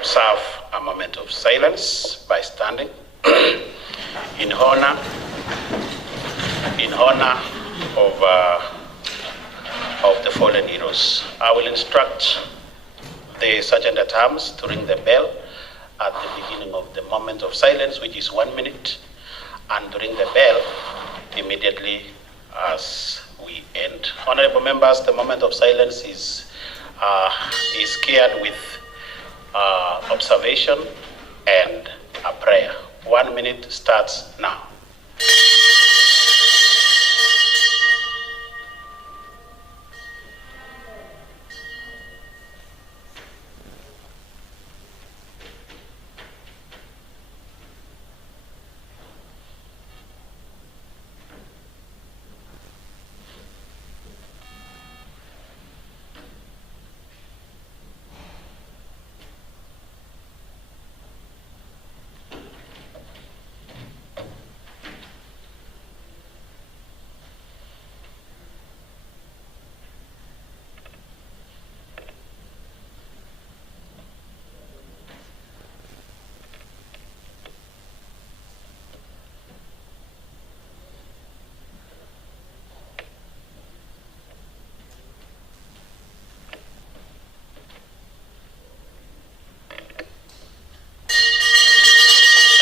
observe a moment of silence by standing in honor of the fallen heroes. I will instruct the Sergeant-at-Arms to ring the bell at the beginning of the moment of silence, which is 1 minute, and to ring the bell immediately as we end. Honorable members, the moment of silence is geared with observation and a prayer. 1 minute starts now.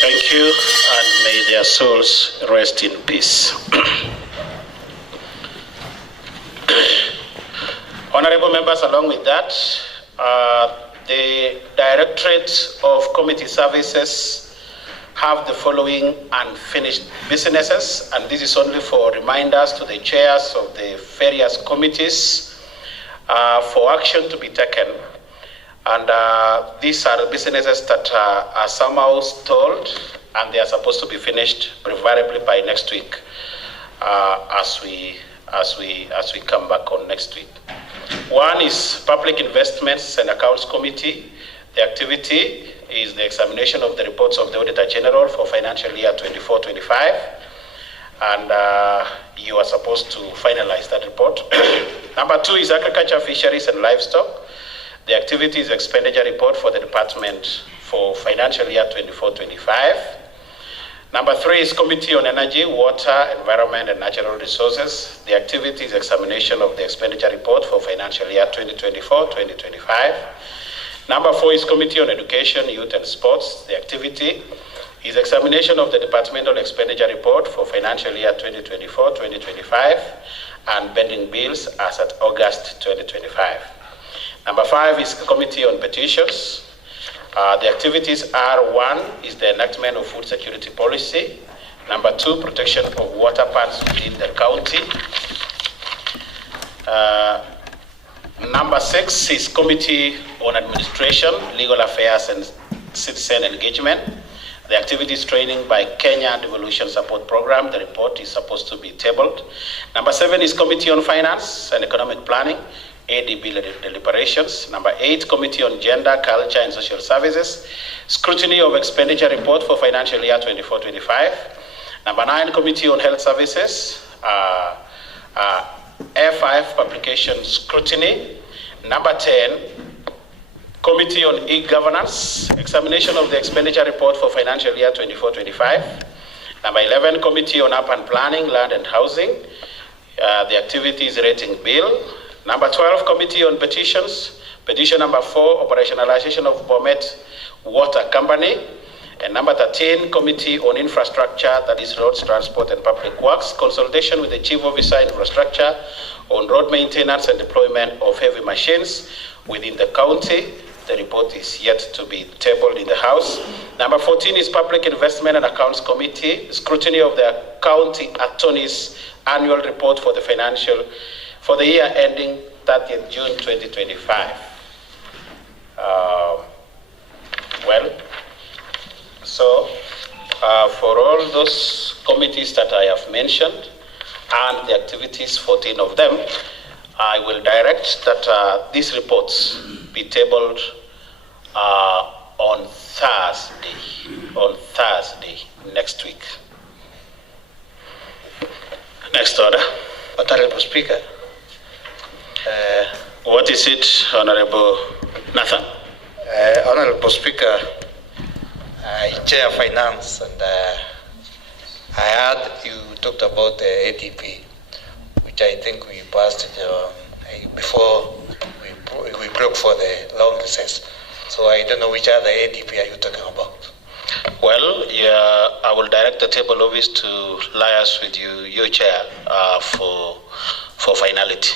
Thank you, and may their souls rest in peace. Honorable members, along with that, the Directorate of Committee Services have the following unfinished businesses, and this is only for reminders to the chairs of the various committees for action to be taken. And these are businesses that are somehow stalled, and they are supposed to be finished preferably by next week, as we come back on next week. One is Public Investments and Accounts Committee. The activity is the examination of the reports of the Auditor General for financial year 24-25, and you are supposed to finalize that report. Number two is Agriculture, Fisheries and Livestock. The activities expenditure report for the department for financial year 24-25. Number three is Committee on Energy, Water, Environment and Natural Resources. The activities examination of the expenditure report for financial year 2024-2025. Number four is Committee on Education, Youth and Sports. The activity is examination of the departmental expenditure report for financial year 2024-2025 and pending bills as at August 2025. Number five is the Committee on Petitions. The activities are: one is the enactment of food security policy. Number two, protection of water parks within the county. Number six is Committee on Administration, Legal Affairs and Citizen Engagement. The activities training by Kenya Devolution Support Program. The report is supposed to be tabled. Number seven is Committee on Finance and Economic Planning, ADB deliberations. Number eight, Committee on Gender, Culture and Social Services, scrutiny of expenditure report for financial year 24-25. Number nine, Committee on Health Services, F5 publication scrutiny. Number 10, Committee on E-Governance, examination of the expenditure report for financial year 24-25. Number 11, Committee on Urban Planning, Land and Housing, the activities rating bill. Number 12, Committee on Petitions. Petition number 4, operationalization of Bomet Water Company. And number 13, Committee on Infrastructure, that is Roads, Transport and Public Works, consultation with the Chief Officer Infrastructure on road maintenance and deployment of heavy machines within the county. The report is yet to be tabled in the House. Number 14 is Public Investment and Accounts Committee, scrutiny of the County Attorney's annual report for the year ending 30th June 2025. For all those committees that I have mentioned and the activities, 14 of them, I will direct that these reports be tabled on Thursday next week. Next order. Honorable Speaker. What is it, Honorable Nathan? Honorable Speaker, I chair finance, and I heard you talked about the ADP, which I think we passed before we broke for the long recess. So I don't know which other ADP are you talking about? Well, yeah, I will direct the table office to liaise with you, your chair, for finality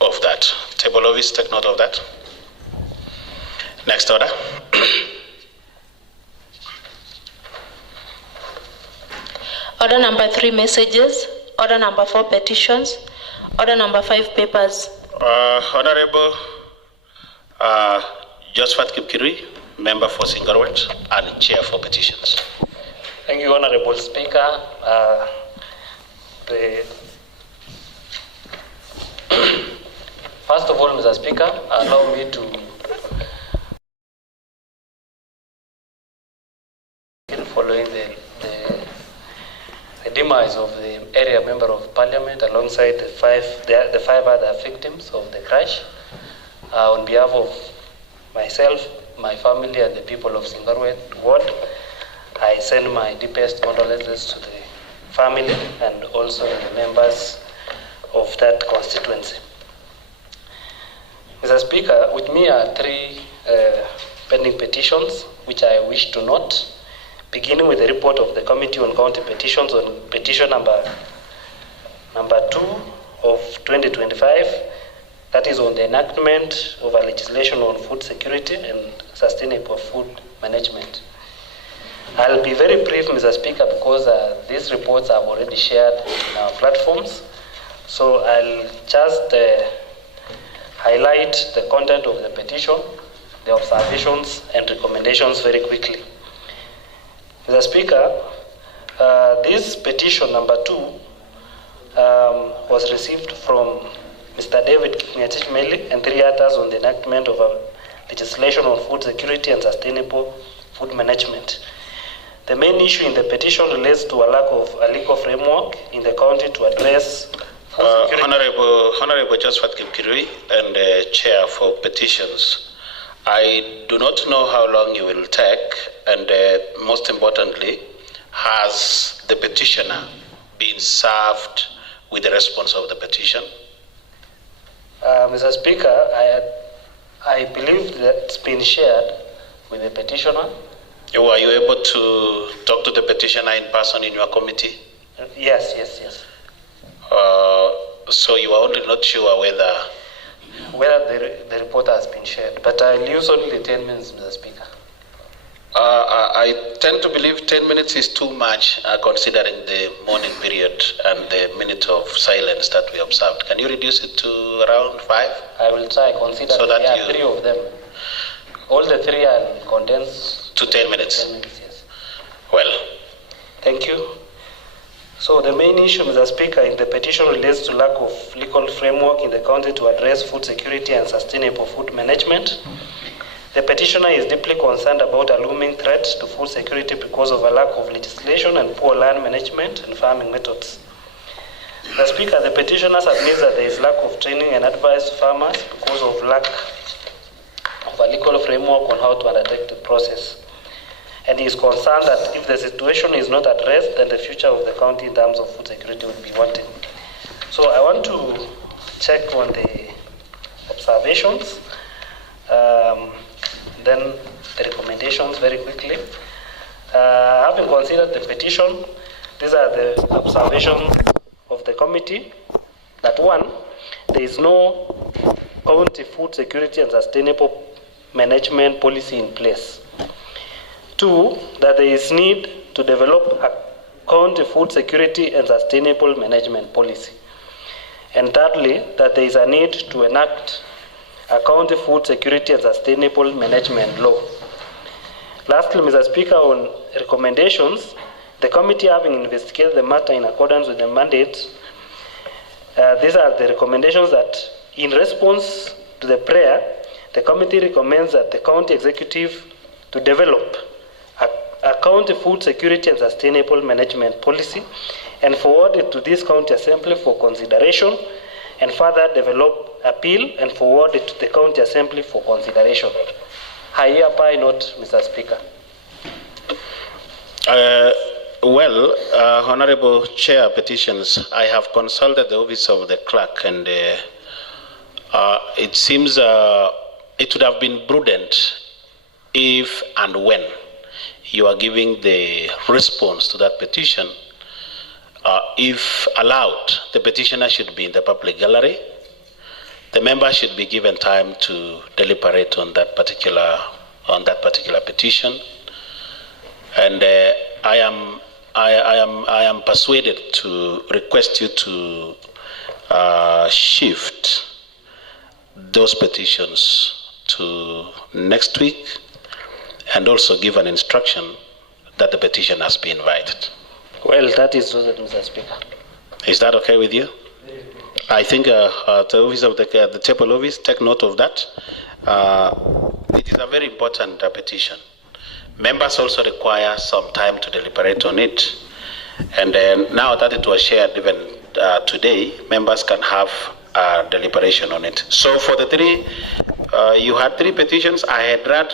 of that. Table office, take note of that. Next order. Order number 3, messages. Order number 4, petitions. Order number 5, papers. Honorable Josephat Kipkirui, member for Singarwet and chair for petitions. Thank you, Honorable Speaker. First of all, Mr. Speaker, allow me to following the demise of the area member of parliament alongside the five other victims of the crash. On behalf of myself, my family, and the people of Singarwet ward, I send my deepest condolences to the family and also the members of that constituency. Mr. Speaker, with me are 3 pending petitions which I wish to note, beginning with the report of the Committee on County Petitions on petition number 2 of 2025, that is on the enactment of a legislation on food security and sustainable food management. I'll be very brief, Mr. Speaker, because these reports I've already shared in our platforms. So I'll just highlight the content of the petition, the observations and recommendations very quickly. Mr. Speaker, this petition number 2 was received from Mr. David Kingetich and 3 others on the enactment of a legislation on food security and sustainable food management. The main issue in the petition relates to a lack of a legal framework in the county to address Honorable Josephat Kipkirui and chair for petitions. I do not know how long you will take, and most importantly, has the petitioner been served with the response of the petition? Mr. Speaker, I believe that it's been shared with the petitioner. Were you able to talk to the petitioner in person in your committee? Yes. So you are only not sure whether the report has been shared, but I'll use only 10 minutes, Mr. Speaker. I tend to believe 10 minutes is too much, considering the morning period and the minute of silence that we observed. Can you reduce it to around 5? I will try, considering so that there are 3 of them. All the 3 I'll condense to 10 minutes. 10 minutes, yes. Well. Thank you. So the main issue, Mr. Speaker, in the petition relates to lack of legal framework in the county to address food security and sustainable food management. The petitioner is deeply concerned about a looming threat to food security because of a lack of legislation and poor land management and farming methods. Mr. Speaker, the petitioner admits that there is lack of training and advice to farmers because of lack of a legal framework on how to undertake the process. And he is concerned that if the situation is not addressed, then the future of the county in terms of food security will be wanting. So I want to check on the observations, then the recommendations very quickly. Having considered the petition, these are the observations of the committee. That 1, there is no county food security and sustainable management policy in place. 2, that there is need to develop a county food security and sustainable management policy. And thirdly, that there is a need to enact a county food security and sustainable management law. Lastly, Mr. Speaker, on recommendations, the committee having investigated the matter in accordance with the mandate, these are the recommendations that in response to the prayer, the committee recommends that the county executive to develop a county food security and sustainable management policy and forward it to this county assembly for consideration, and further develop, appeal and forward it to the county assembly for consideration. I hereby note, Mr. Speaker. Honorable Chair Petitions, I have consulted the office of the clerk, and it seems it would have been prudent if and when you are giving the response to that petition, if allowed, the petitioner should be in the public gallery. The member should be given time to deliberate on that particular petition, and I am persuaded to request you to shift those petitions to next week, and also give an instruction that the petition has been invited. Well, that is noted, Mr. Speaker. Is that okay with you? I think the office of the table office, take note of that. It is a very important petition. Members also require some time to deliberate on it. And now that it was shared even today, members can have deliberation on it. So for the three, you had three petitions. I had read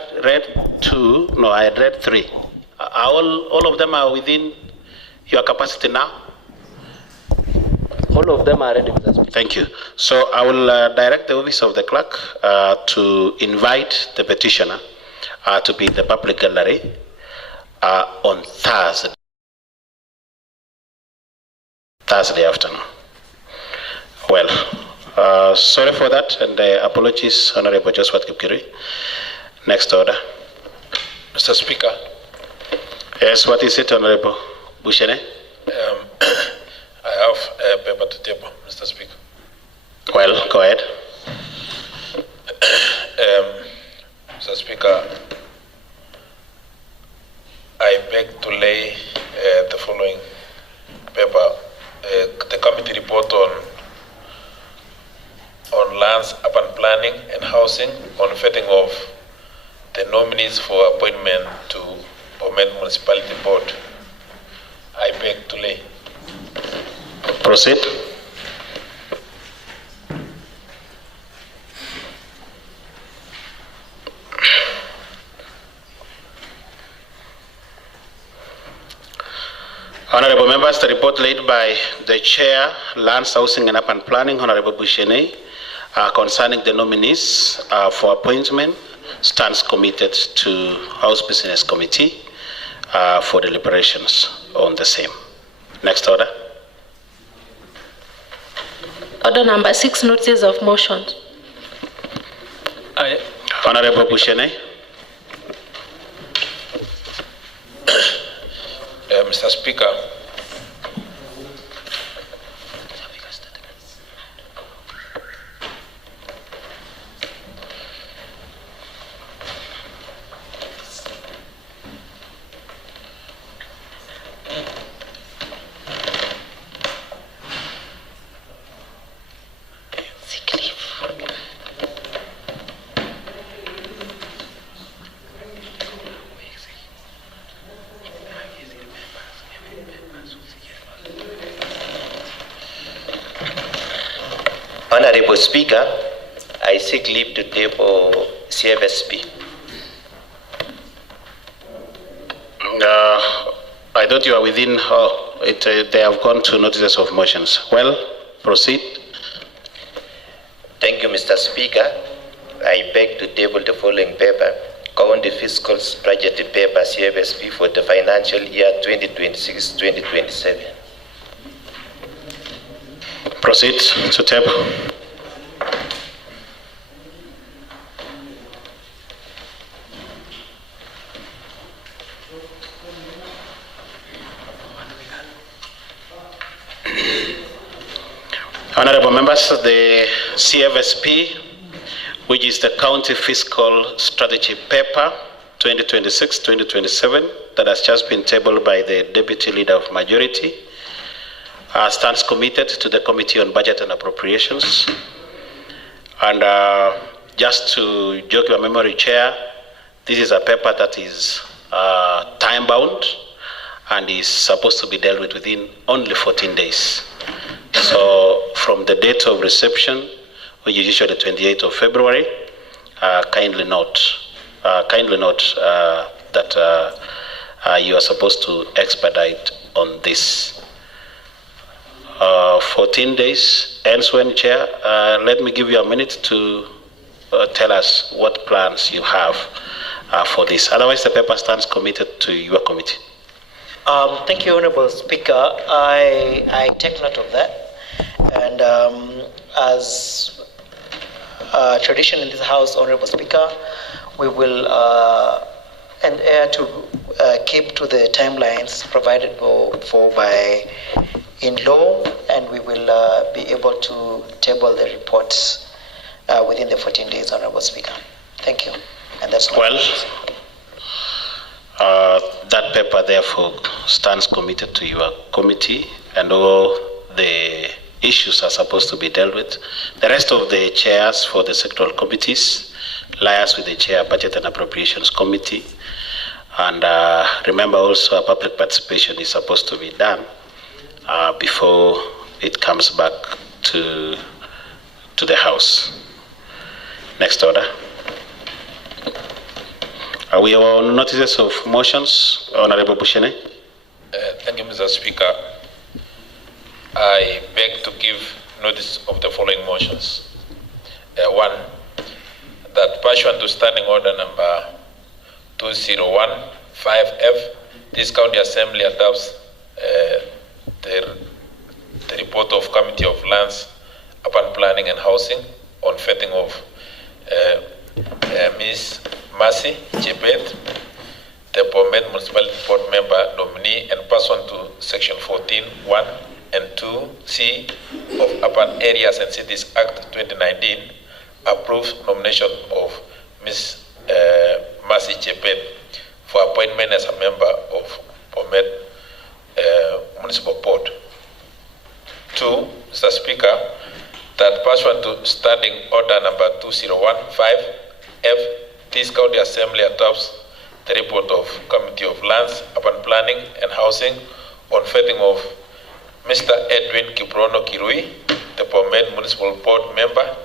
three. All of them are within your capacity now? All of them are ready, Mr. Speaker. Thank you. So I will direct the office of the clerk to invite the petitioner to be in the public gallery on Thursday afternoon. Well, sorry for that, and apologies, Honorable Joshua Kipkirui. Next order. Mr. Speaker. Yes, what is it, Honorable Bushene? I have a paper to table, Mr. Speaker. Well, go ahead. Mr. Speaker, I beg to lay the following paper, the committee report on lands, urban planning and housing, on vetting of the nominees for appointment to Bomet Municipality Board. I beg to lay. Proceed. Honorable members, the report laid by the Chair, Lands, Housing and Urban Planning, Honorable Bushene, concerning the nominees for appointment, stands committed to House Business Committee for deliberations on the same. Next order. Order number 6, notices of motion. Honorable Bushene. Mr. Speaker, Honorable Speaker, I seek leave to table CFSP. I thought you are within. They have gone to notices of motions. Well, proceed. Thank you, Mr. Speaker. I beg to table the following paper, County Fiscal Budget Paper CFSP for the financial year 2026-2027. Proceed to table. Honorable members, the CFSP, which is the County Fiscal Strategy Paper 2026-2027, that has just been tabled by the Deputy Leader of Majority, stands committed to the Committee on Budget and Appropriations. And just to jog your memory, Chair, this is a paper that is time-bound and is supposed to be dealt with within only 14 days. So from the date of reception, which is usually the 28th of February, kindly note kindly note that you are supposed to expedite on this. 14 days ends when, Chair. Let me give you a minute to tell us what plans you have for this. Otherwise, the paper stands committed to your committee. Thank you, Honorable Speaker. I take note of that. And as tradition in this House, Honorable Speaker, we will adhere to keep to the timelines provided for by in law, and we will be able to table the reports within the 14 days, Honorable Speaker. Thank you. And that's well. That paper therefore stands committed to your committee, and all the issues are supposed to be dealt with. The rest of the chairs for the sectoral committees liaise with the chair budget and appropriations committee, and remember also public participation is supposed to be done before it comes back to the House. Next order. Are we on notices of motions, Honorable Bushene? Thank you, Mr. Speaker. I beg to give notice of the following motions. One, that pursuant to Standing Order number 2015F, this County Assembly adopts the report of Committee of Lands, Urban Planning and Housing on vetting of Ms. Mercy Chebet, the Bomet Municipality Board member nominee, and pursuant to Section 14(1) and 2(c) of Urban Areas and Cities Act 2019, approves nomination of Ms. Mercy Chebet for appointment as a member of Bomet Municipal Board. 2, Mr. Speaker, that pursuant to Standing Order number 2015F, this County Assembly adopts the report of Committee of Lands, Urban Planning and Housing on vetting of Mr. Edwin Kiprono Kirui, the Bomet Municipal Board member,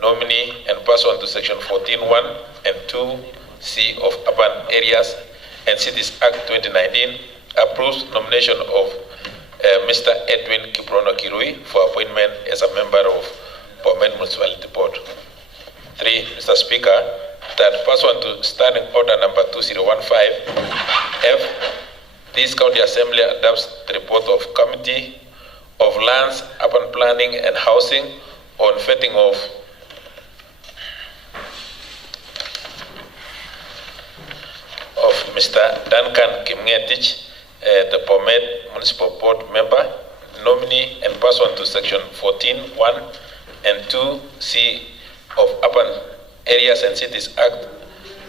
nominee, and pursuant to Section 14(1) and 2(c) of Urban Areas and Cities Act 2019, approves nomination of Mr. Edwin Kiprono Kirui for appointment as a member of Bomet Municipality Board. 3, Mr. Speaker, that pursuant to Standing Order number 2015F, this County Assembly adopts the report of Committee of Lands, Urban Planning and Housing on vetting of Mr. Duncan Kimngetich, the Bomet Municipal Board member, nominee, and pursuant to Section 14(1) and 2(c) of Urban Areas and Cities Act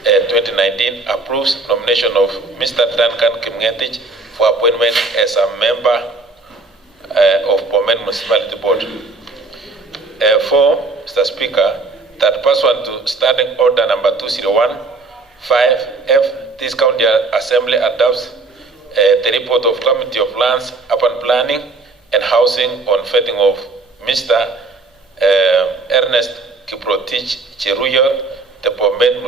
2019, approves nomination of Mr. Duncan Kimngetich for appointment as a member of Bomet Municipality Board. 4, Mr. Speaker, that pursuant to Standing Order number 2015F, this County Assembly adopts the report of Committee of Lands, Urban Planning and Housing on vetting of Mr. Ernest Kiprotich Cheruyor, the Bomet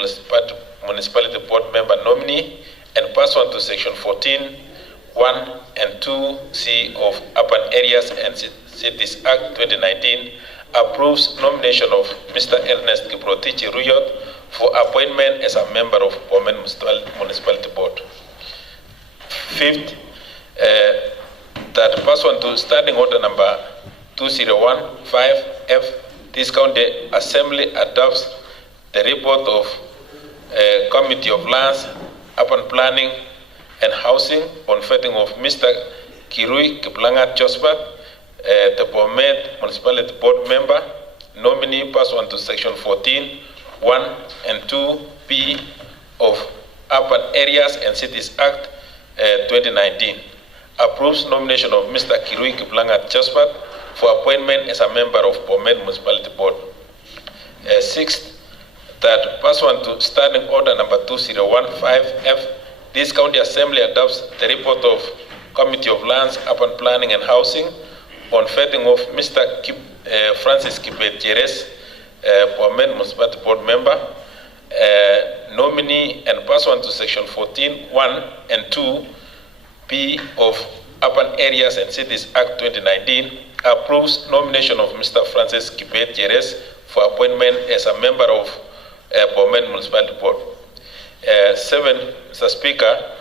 Municipality Board member nominee, and pursuant to Section 14(1) and 2(c) of Urban Areas and Cities Act 2019, approves nomination of Mr. Ernest Kiprotich Cheruyor for appointment as a member of Bomet Municipality Board. 5th, that pursuant to Standing Order number 2015F, this County Assembly adopts the report of Committee of Lands, Urban Planning and Housing on vetting of Mr. Kirui Kiplangat Jospat, the Bomet Municipality Board member, nominee pursuant to Section 14(1) and 2(b) of Urban Areas and Cities Act 2019, approves nomination of Mr. Kirui Kiplangat Jospat for appointment as a member of Bomet Municipality Board. 6th, that pursuant to Standing Order number 2015F, this County Assembly adopts the report of Committee of Lands, Urban Planning and Housing on vetting of Mr. Francis Kibet Jerez, Bomet Municipality Board member, nominee and pursuant to section 14(1) and 2(b) of Urban Areas and Cities Act 2019, approves nomination of Mr. Francis Kibet Jerez for appointment as a member of Bomet Municipality Board. 7, Mr. Speaker,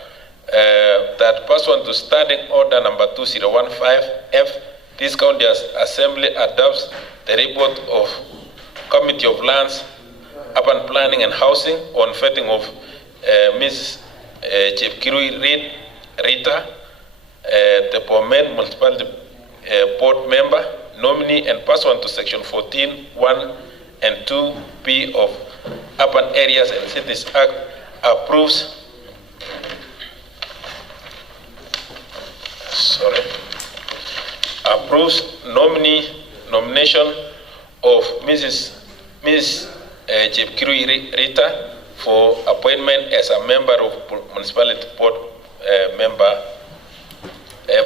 that pursuant to Standing Order number 2015F, this County Assembly adopts the report of Committee of Lands, Urban Planning and Housing on vetting of Ms. Chepkirui Rita, the Bomet Municipality Board member, nominee, and pursuant to section 14(1) and 2(b) of Urban Areas and Cities Act, approves nomination of Ms. Chepkirui Rita for appointment as a member of Municipality Board member,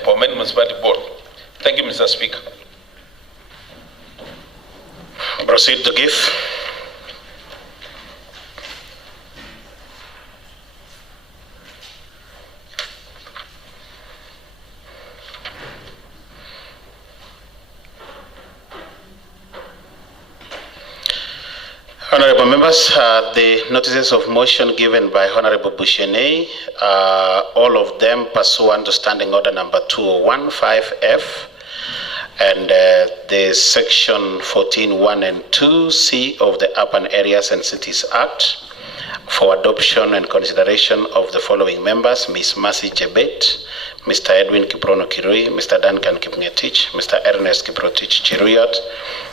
Bomet Municipality Board. Thank you, Mr. Speaker. Proceed to give. Honorable members, the notices of motion given by Honorable Bouchene, all of them pursuant to Standing Order number 2015F and the section 14(1) and 2(c) of the Urban Areas and Cities Act, for adoption and consideration of the following members: Ms. Mercy Chebet, Mr. Edwin Kiprono Kirui, Mr. Duncan Kipngetich, Mr. Ernest Kiprotich Chiruyot,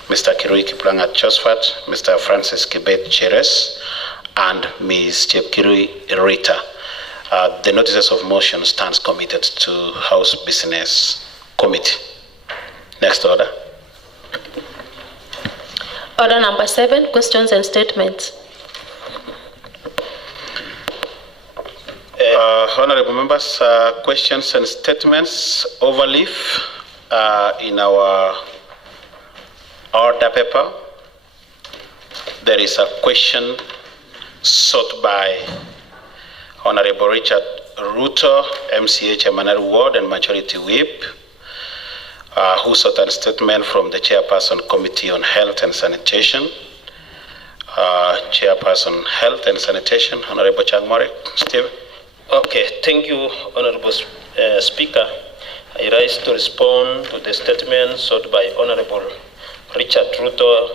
Mr. Kirui Kiplangat Chosfat, Mr. Francis Kibet Cheres, and Ms. Chepkirui Rita. The notices of motion stands committed to House Business Committee. Next order. Order number 7, questions and statements. Honorable members, questions and statements overleaf in our order paper. There is a question sought by Honorable Richard Ruto, MCH Emanuel Ward and Majority Whip, who sought a statement from the Chairperson Committee on Health and Sanitation. Chairperson Health and Sanitation, Honorable Changmore. Steve. Okay, thank you, Honorable Speaker. I rise to respond to the statement sought by Honorable Richard Ruto,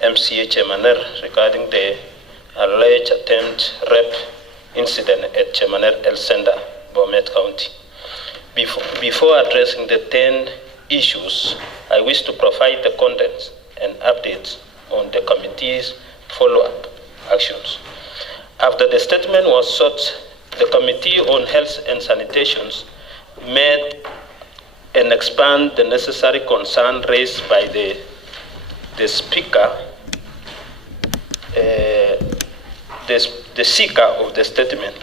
MCH Emanuel, regarding the alleged attempt rape incident at Chemaner Health Center, Bomet County. Before addressing the 10 issues, I wish to provide the contents and updates on the committee's follow-up actions. After the statement was sought, the Committee on Health and Sanitation met and expand the necessary concern raised by the speaker, the seeker of the statement.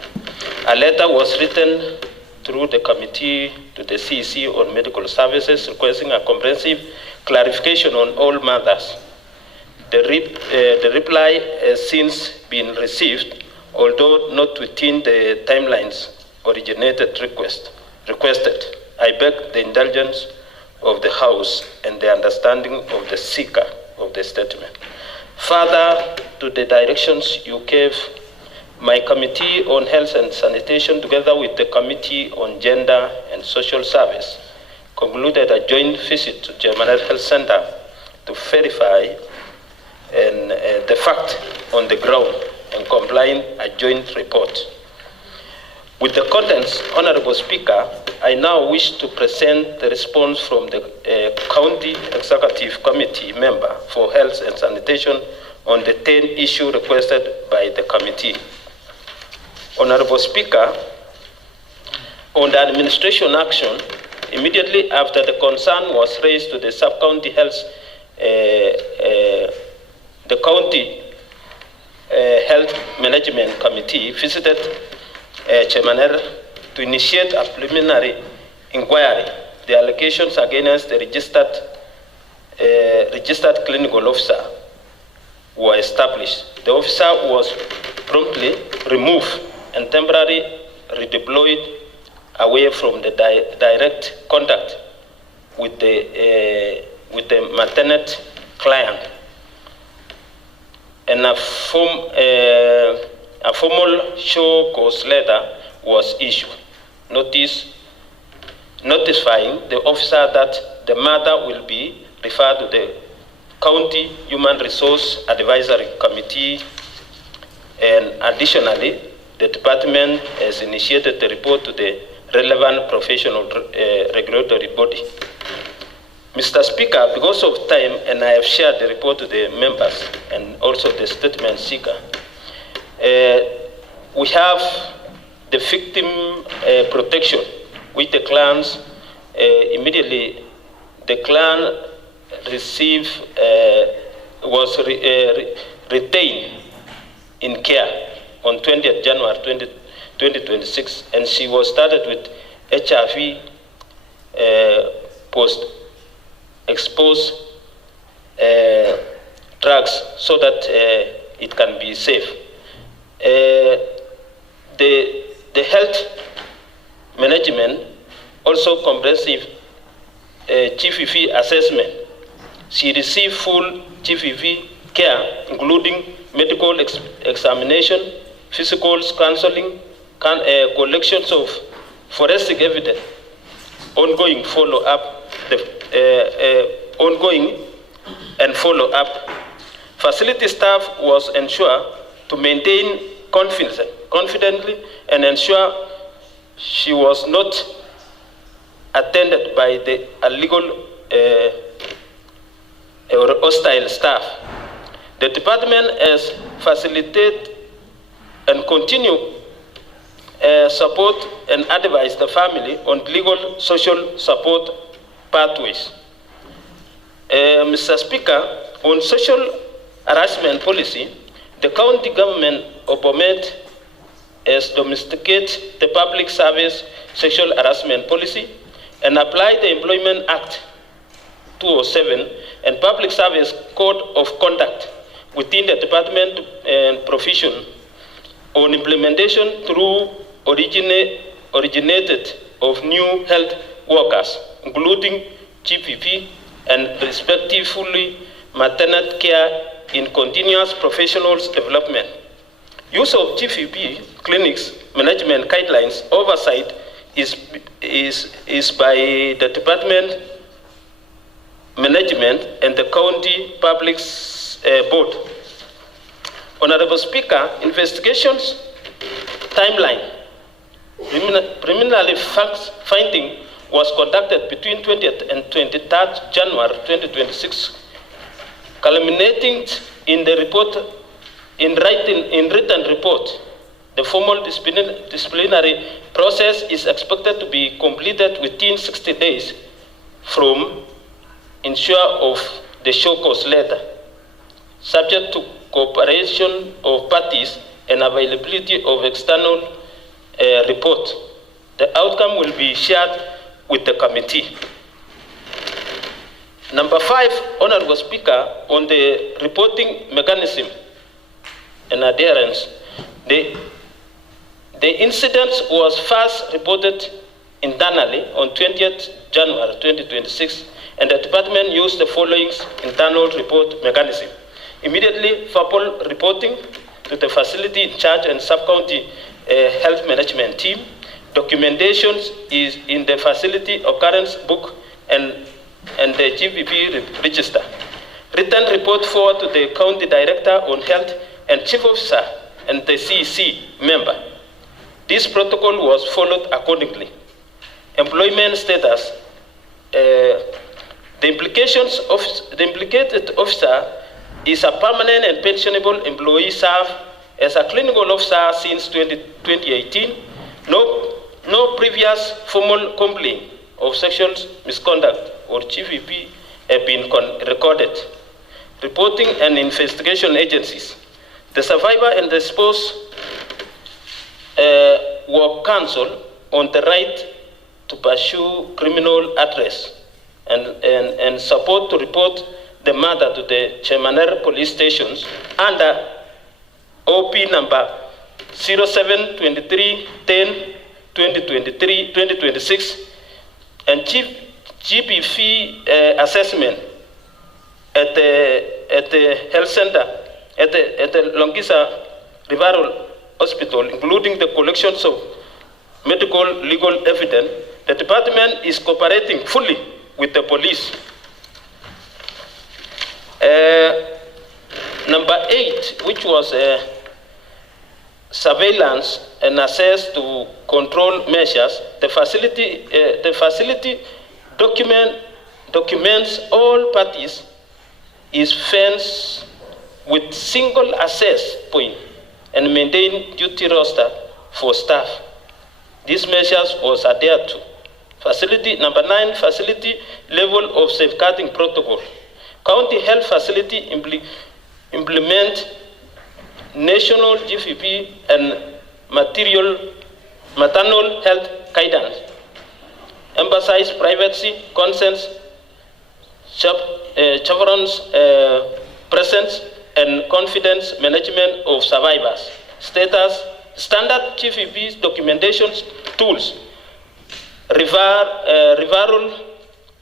A letter was written through the committee to the CEC on Medical Services requesting a comprehensive clarification on all matters. The reply has since been received, although not within the timelines requested. I beg the indulgence of the House and the understanding of the seeker of the statement. Further to the directions you gave, my Committee on Health and Sanitation, together with the Committee on Gender and Social Service, concluded a joint visit to Chemaner Health Center to verify the fact on the ground and complying a joint report. With the contents, Honorable Speaker, I now wish to present the response from the County Executive Committee member for Health and Sanitation on the 10 issues requested by the committee. Honorable Speaker, on the administration action, immediately after the concern was raised to the Sub-County Health, the County Health Management Committee visited Chemaner to initiate a preliminary inquiry. The allegations against the registered clinical officer were established. The officer was promptly removed and temporarily redeployed away from the direct contact with the maternate client. And a formal show cause letter was issued, notifying the officer that the matter will be referred to the County Human Resource Advisory Committee, and additionally, the department has initiated a report to the relevant professional regulatory body. Mr. Speaker, because of time, and I have shared the report to the members and also the statement seeker, we have the victim protection, which the clans immediately, the clan was retained in care on 20th January 2026, and she was started with HIV post-exposed drugs so that it can be safe. The health management also comprehensive GVV assessment. She received full GVV care, including medical examination, physical counseling, collections of forensic evidence, ongoing follow-up, Facility staff was ensured to maintain confidently and ensure she was not attended by the illegal or hostile staff. The department has facilitated and continue support and advise the family on legal social support pathways. Mr. Speaker, on social harassment policy, the county government of Bomet has domesticated the public service sexual harassment policy and applied the Employment Act 207 and Public Service Code of Conduct within the department and provision on implementation through originated of new health workers, including GPP and respectively maternal care in continuous professionals development. Use of GPP clinics management guidelines oversight is by the department management and the county public board. Honorable Speaker, investigations timeline. Preliminary facts finding was conducted between 20th and 23rd January 2026, culminating in the report, in written report. The formal disciplinary process is expected to be completed within 60 days from issue of the show cause letter, subject to cooperation of parties and availability of external report. The outcome will be shared with the committee. Number 5, Honorable Speaker, on the reporting mechanism and adherence, the incident was first reported internally on 20th January 2026, and the department used the following internal report mechanism. Immediately, verbal reporting to the facility in charge and sub-county health management team. Documentations is in the facility occurrence book and the GVP register. Written report forward to the county director on health and chief officer and the CEC member. This protocol was followed accordingly. Employment status. The implicated officer is a permanent and pensionable employee served as a clinical officer since 2018. No previous formal complaint of sexual misconduct or GVP have been recorded. Reporting and investigation agencies. The survivor and the spouse were counseled on the right to pursue criminal address and support to report the matter to the Chemaner police stations under OP number 072310-2026, and GBV assessment at the health center, at the Longisa Referral Hospital, including the collections of medical legal evidence. The department is cooperating fully with the police. Number 8, which was surveillance and access to control measures, the facility documents all parties, is fenced with single access point and maintain duty roster for staff. These measures was adhered to. Facility number 9, facility level of safeguarding protocol. County health facility implement national GVP and maternal health guidance. Emphasize privacy, consent, chaperones' presence, and confidence management of survivors. Status, standard GVP documentation tools. Referral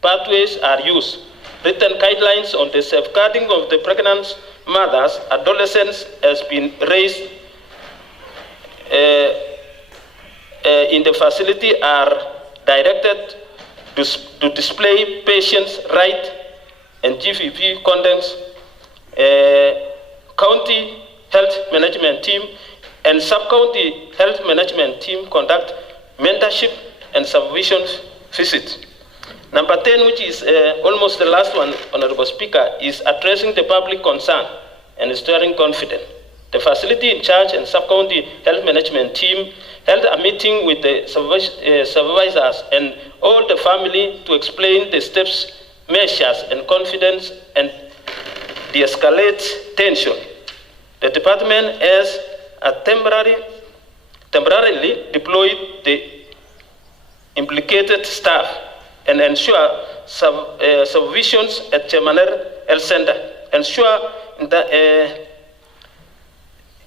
pathways are used. Written guidelines on the safeguarding of the pregnant mothers, adolescents has been raised in the facility are directed to display patients' rights and GVP contents. County health management team and sub-county health management team conduct mentorship and supervision visits. Number 10, which is almost the last one, Honorable Speaker, is addressing the public concern and restoring confidence. The facility in charge and sub-county health management team held a meeting with the supervisors and all the family to explain the steps, measures, and confidence and de-escalate tension. The department has temporarily deployed the implicated staff and ensure supervisions at Chemaner Health Center, ensure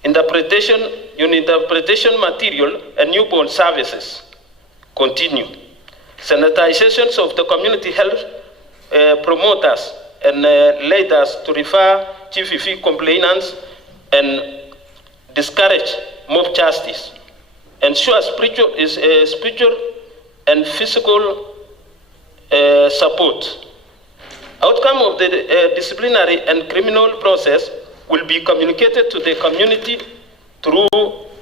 interpretation material and newborn services continue. Sanitizations of the community health promoters and leaders to refer GVP complainants and discourage mob justice. Ensure spiritual and physical support. Outcome of the disciplinary and criminal process will be communicated to the community through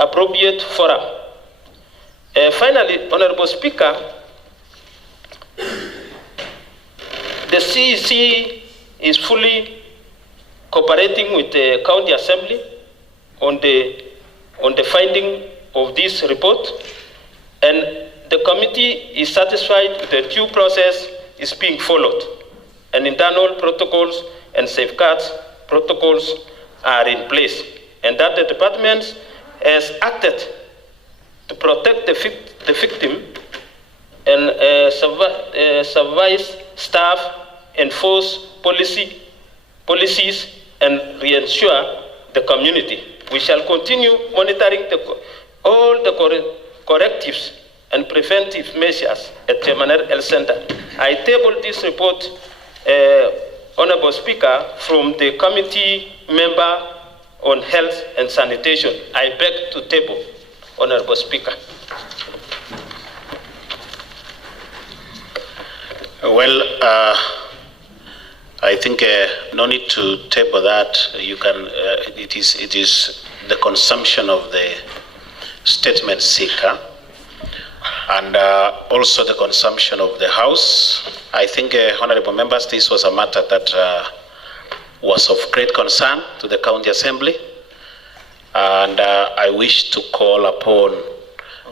appropriate fora. Finally, Honorable Speaker, the CEC is fully cooperating with the County Assembly on the finding of this report, and the committee is satisfied with the due process is being followed, and internal protocols and safeguards protocols are in place, and that the department has acted to protect the victim and supervise staff, enforce policies, and reassure the community. We shall continue monitoring all the correctives and preventive measures at Chemaner Health Center. I table this report, Honorable Speaker, from the committee member on health and sanitation. I beg to table, Honorable Speaker. Well, I think no need to table that. You can. It is the consumption of the statement seeker, and also the consumption of the House. I think, honorable members, this was a matter that was of great concern to the County Assembly, and I wish to call upon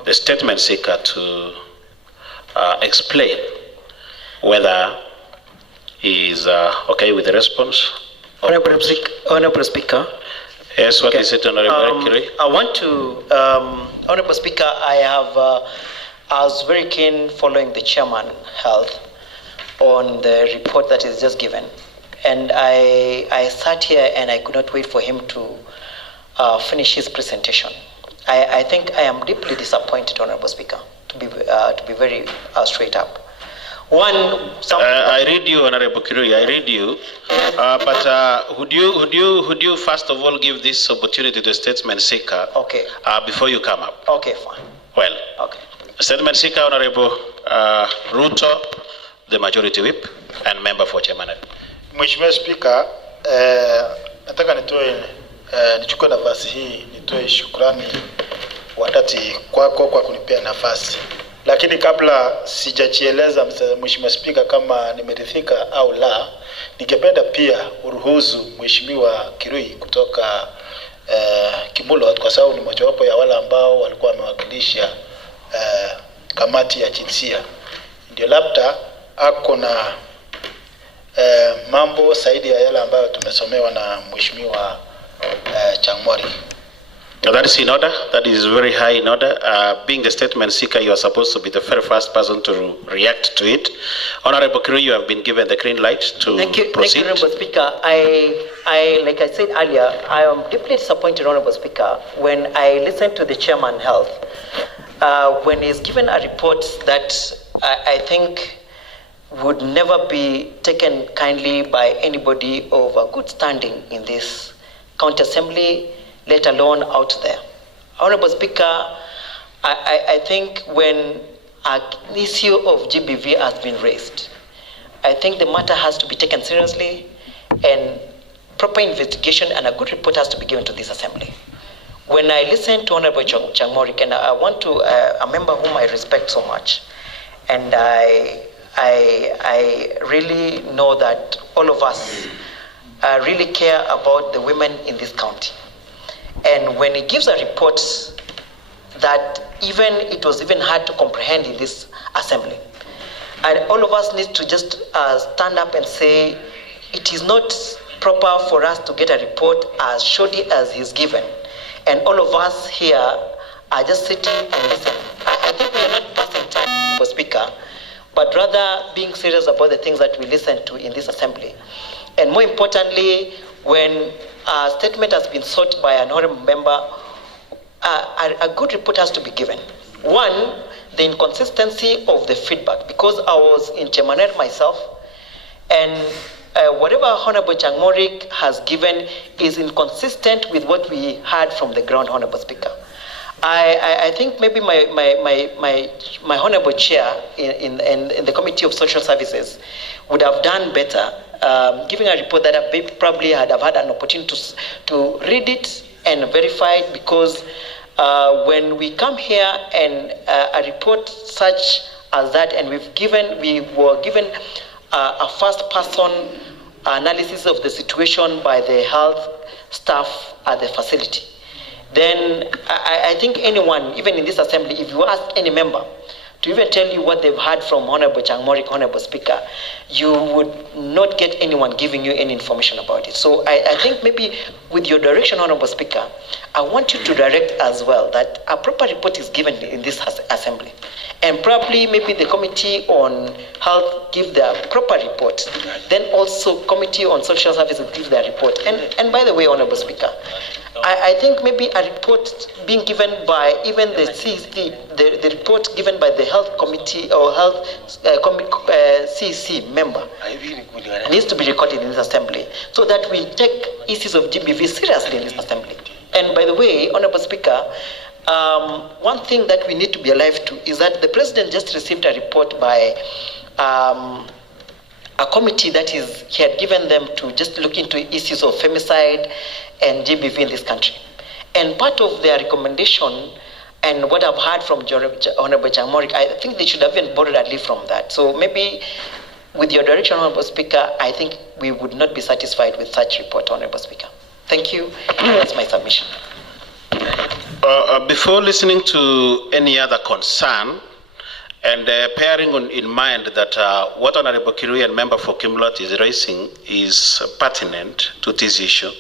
the statement seeker to explain whether he is okay with the response. Honorable Speaker. Yes, what is it, Honorable Kiri? I want to, Honorable Speaker, I was very keen following the Chairman Health on the report that is just given. And I sat here and I could not wait for him to finish his presentation. I think I am deeply disappointed, Honorable Speaker, to be very straight up. I read you, Honorable Kirui, I read you. But would you first of all give this opportunity to Statesman Seeker before you come up? Okay, fine. Well, okay. Statesman Seeker, Honorable Ruto, the Majority Whip, and Member for Chairman. Mheshimiwa Speaker, nataka nichukue nafasi hii nitoe shukrani wadati kwako kwa kunipea nafasi. Lakini kabla sijajieleza Mheshimiwa Speaker kama nimeridhika au la, ningependa pia uruhusu Mheshimiwa Kirui kutoka Kimulo, kwa sababu ni mojawapo ya wale ambao walikuwa wamewakilisha kamati ya jinsia. Ndio labda ako na mambo zaidi ya yale ambayo tumesomewa na Mheshimiwa Changmori. That is in order. That is very high in order. Being the Statement Seeker, you are supposed to be the very first person to react to it. Honorable Kirui, you have been given the green light to proceed. Thank you, Honorable Speaker. I, like I said earlier, I am deeply disappointed, Honorable Speaker, when I listened to the Chairman Health, when he's given a report that I think would never be taken kindly by anybody of a good standing in this county assembly, let alone out there. Honorable Speaker, I think when an issue of GBV has been raised, I think the matter has to be taken seriously and proper investigation and a good report has to be given to this assembly. When I listen to Honorable Changmori, and I want to, a member whom I respect so much, and I really know that all of us really care about the women in this county. And when he gives a report that even it was even hard to comprehend in this assembly, and all of us need to just stand up and say it is not proper for us to get a report as shoddy as he's given. And all of us here are just sitting and listening. I think we are not passing time, for Speaker, but rather being serious about the things that we listen to in this assembly. And more importantly, when a statement has been sought by an honorable member, a good report has to be given. One, the inconsistency of the feedback, because I was in Chemaner myself, and whatever Honorable Changmori has given is inconsistent with what we heard from the ground, Honorable Speaker. I think maybe my honorable chair in the Committee of Social Services would have done better giving a report that I probably had had an opportunity to read it and verify it, because when we come here and a report such as that, and we were given a first-person analysis of the situation by the health staff at the facility, then I think anyone, even in this assembly, if you ask any member to even tell you what they've heard from Honorable Changmori, Honorable Speaker, you would not get anyone giving you any information about it. So I think maybe with your direction, Honorable Speaker, I want you to direct as well that a proper report is given in this assembly. And probably maybe the Committee on Health give their proper report. Then also Committee on Social Services give their report. And by the way, Honorable Speaker, I think maybe a report being given by even the CC, the report given by the Health Committee or Health CC member needs to be recorded in this assembly so that we take issues of GBV seriously in this assembly. And by the way, Honorable Speaker, one thing that we need to be alive to is that the President just received a report by a committee that he had given them to just look into issues of femicide and GBV in this country. And part of their recommendation and what I've heard from Honorable Changmori, I think they should have even borrowed at least from that. So maybe with your direction, Honorable Speaker, I think we would not be satisfied with such report, Honorable Speaker. Thank you. That's my submission. Before listening to any other concern, and bearing in mind that what Honorable Kirui and Member for Kimlot is raising is pertinent to this issue,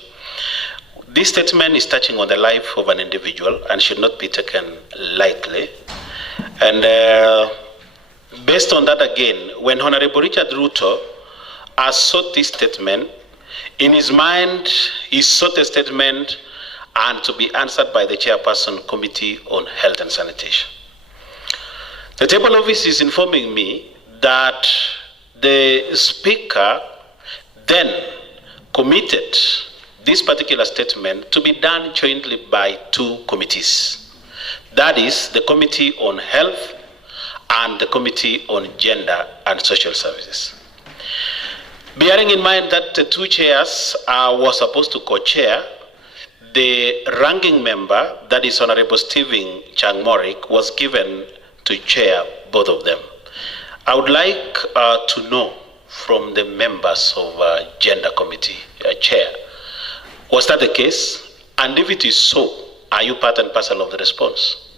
this statement is touching on the life of an individual and should not be taken lightly. And based on that again, when Honorable Richard Ruto has sought this statement, in his mind, he sought a statement and to be answered by the Chairperson, Committee on Health and Sanitation. The table office is informing me that the Speaker then committed this particular statement to be done jointly by two committees. That is the Committee on Health and the Committee on Gender and Social Services. Bearing in mind that the two chairs were supposed to co-chair, the ranking member, that is Honorable Stephen Changmorik, was given to chair both of them. I would like to know from the members of Gender Committee, Chair, was that the case? And if it is so, are you part and parcel of the response?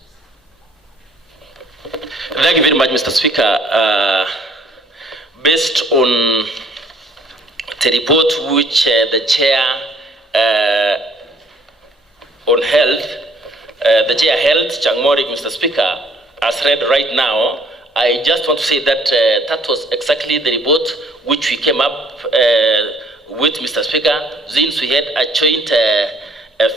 Thank you very much, Mr. Speaker. Based on the report which the Chair on Health, the Chair Health, Changmorik, Mr. Speaker, has read right now, I just want to say that that was exactly the report which we came up with, Mr. Speaker, since we had a joint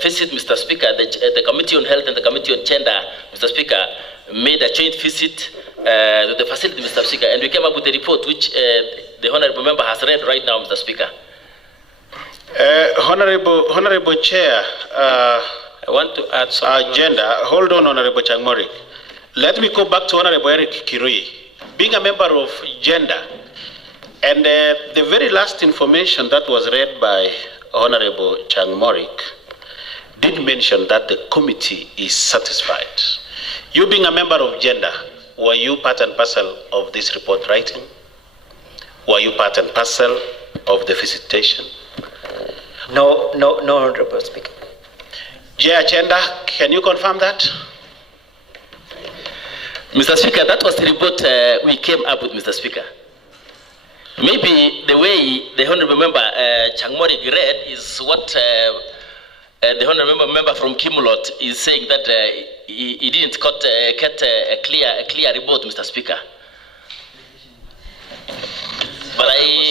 visit, Mr. Speaker. The Committee on Health and the Committee on Gender, Mr. Speaker, made a joint visit to the facility, Mr. Speaker, and we came up with a report which the Honourable Member has read right now, Mr. Speaker. Honourable Chair, I want to add something. Gender, hold on, Honourable Changmori. Let me go back to Honourable Eric Kirui. Being a member of Gender, and the very last information that was read by Honourable Changmorik did mention that the committee is satisfied. You being a member of Gender, were you part and parcel of this report writing? Were you part and parcel of the visitation? No, Honorable Speaker. Chair Gender, can you confirm that? Mr. Speaker, that was the report we came up with, Mr. Speaker. Maybe the way the Honourable Member Changmorik read is what the Honourable Member from Kimulot is saying, that he didn't get a clear report, Mr. Speaker. But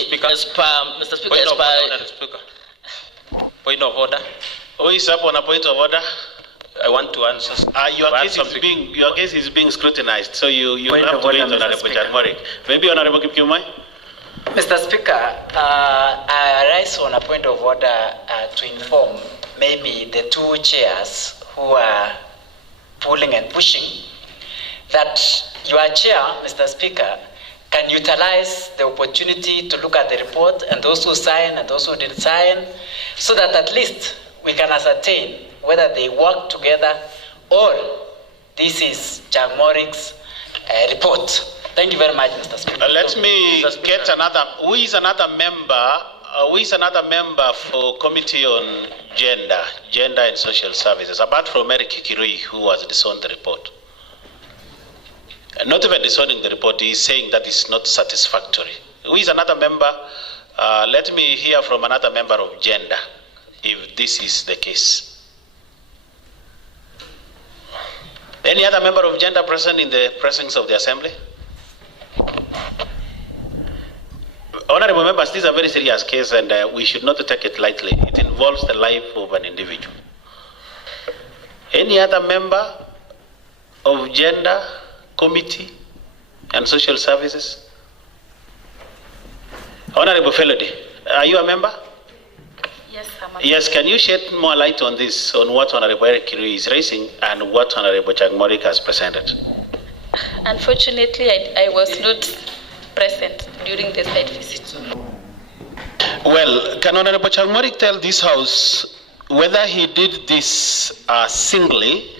Mr. Speaker, Point of order. Who is up on a point of order? I want to answer. Your case is being scrutinized, so you Point have of to wait, order, Mr. Honourable Speaker. Changmorik. Maybe Honourable Kipkimai? Mr. Speaker, I rise on a point of order to inform maybe the two chairs who are pulling and pushing that your chair, Mr. Speaker, can utilize the opportunity to look at the report and those who sign and those who didn't sign, so that at least we can ascertain whether they work together or this is Changmorik's report. Thank you very much, Mr. Speaker. Let me get another. Who is another member for Committee on Gender and Social Services, apart from Eric Kirui, who has disowned the report? Not even disowning the report, he is saying that it's not satisfactory. Who is another member? Let me hear from another member of Gender, if this is the case. Any other member of Gender present in the presence of the Assembly? Honourable members, this is a very serious case, and we should not take it lightly. It involves the life of an individual. Any other member of Gender Committee and Social Services? Honourable Felody, are you a member? Yes, I'm a Yes, can you shed more light on this, on what Honourable Eric Kirui is raising and what Honourable Changmorik has presented? Unfortunately, I was not present during the site visit. Well, can Honourable Changmorik tell this House whether he did this singly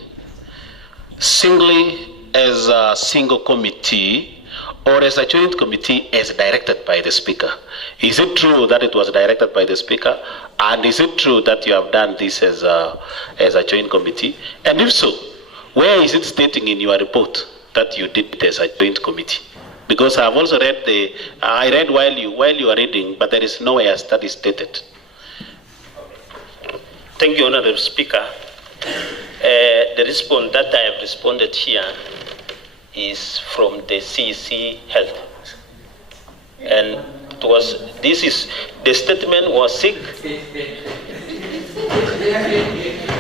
as a single committee or as a joint committee as directed by the Speaker? Is it true that it was directed by the Speaker? And is it true that you have done this as a joint committee? And if so, where is it stating in your report that you did it as a joint committee? Because I have also read I read while you were reading, but there is nowhere that is stated. Thank you, Honourable Speaker. The response that I have responded here is from the CEC Health, and the statement was sick.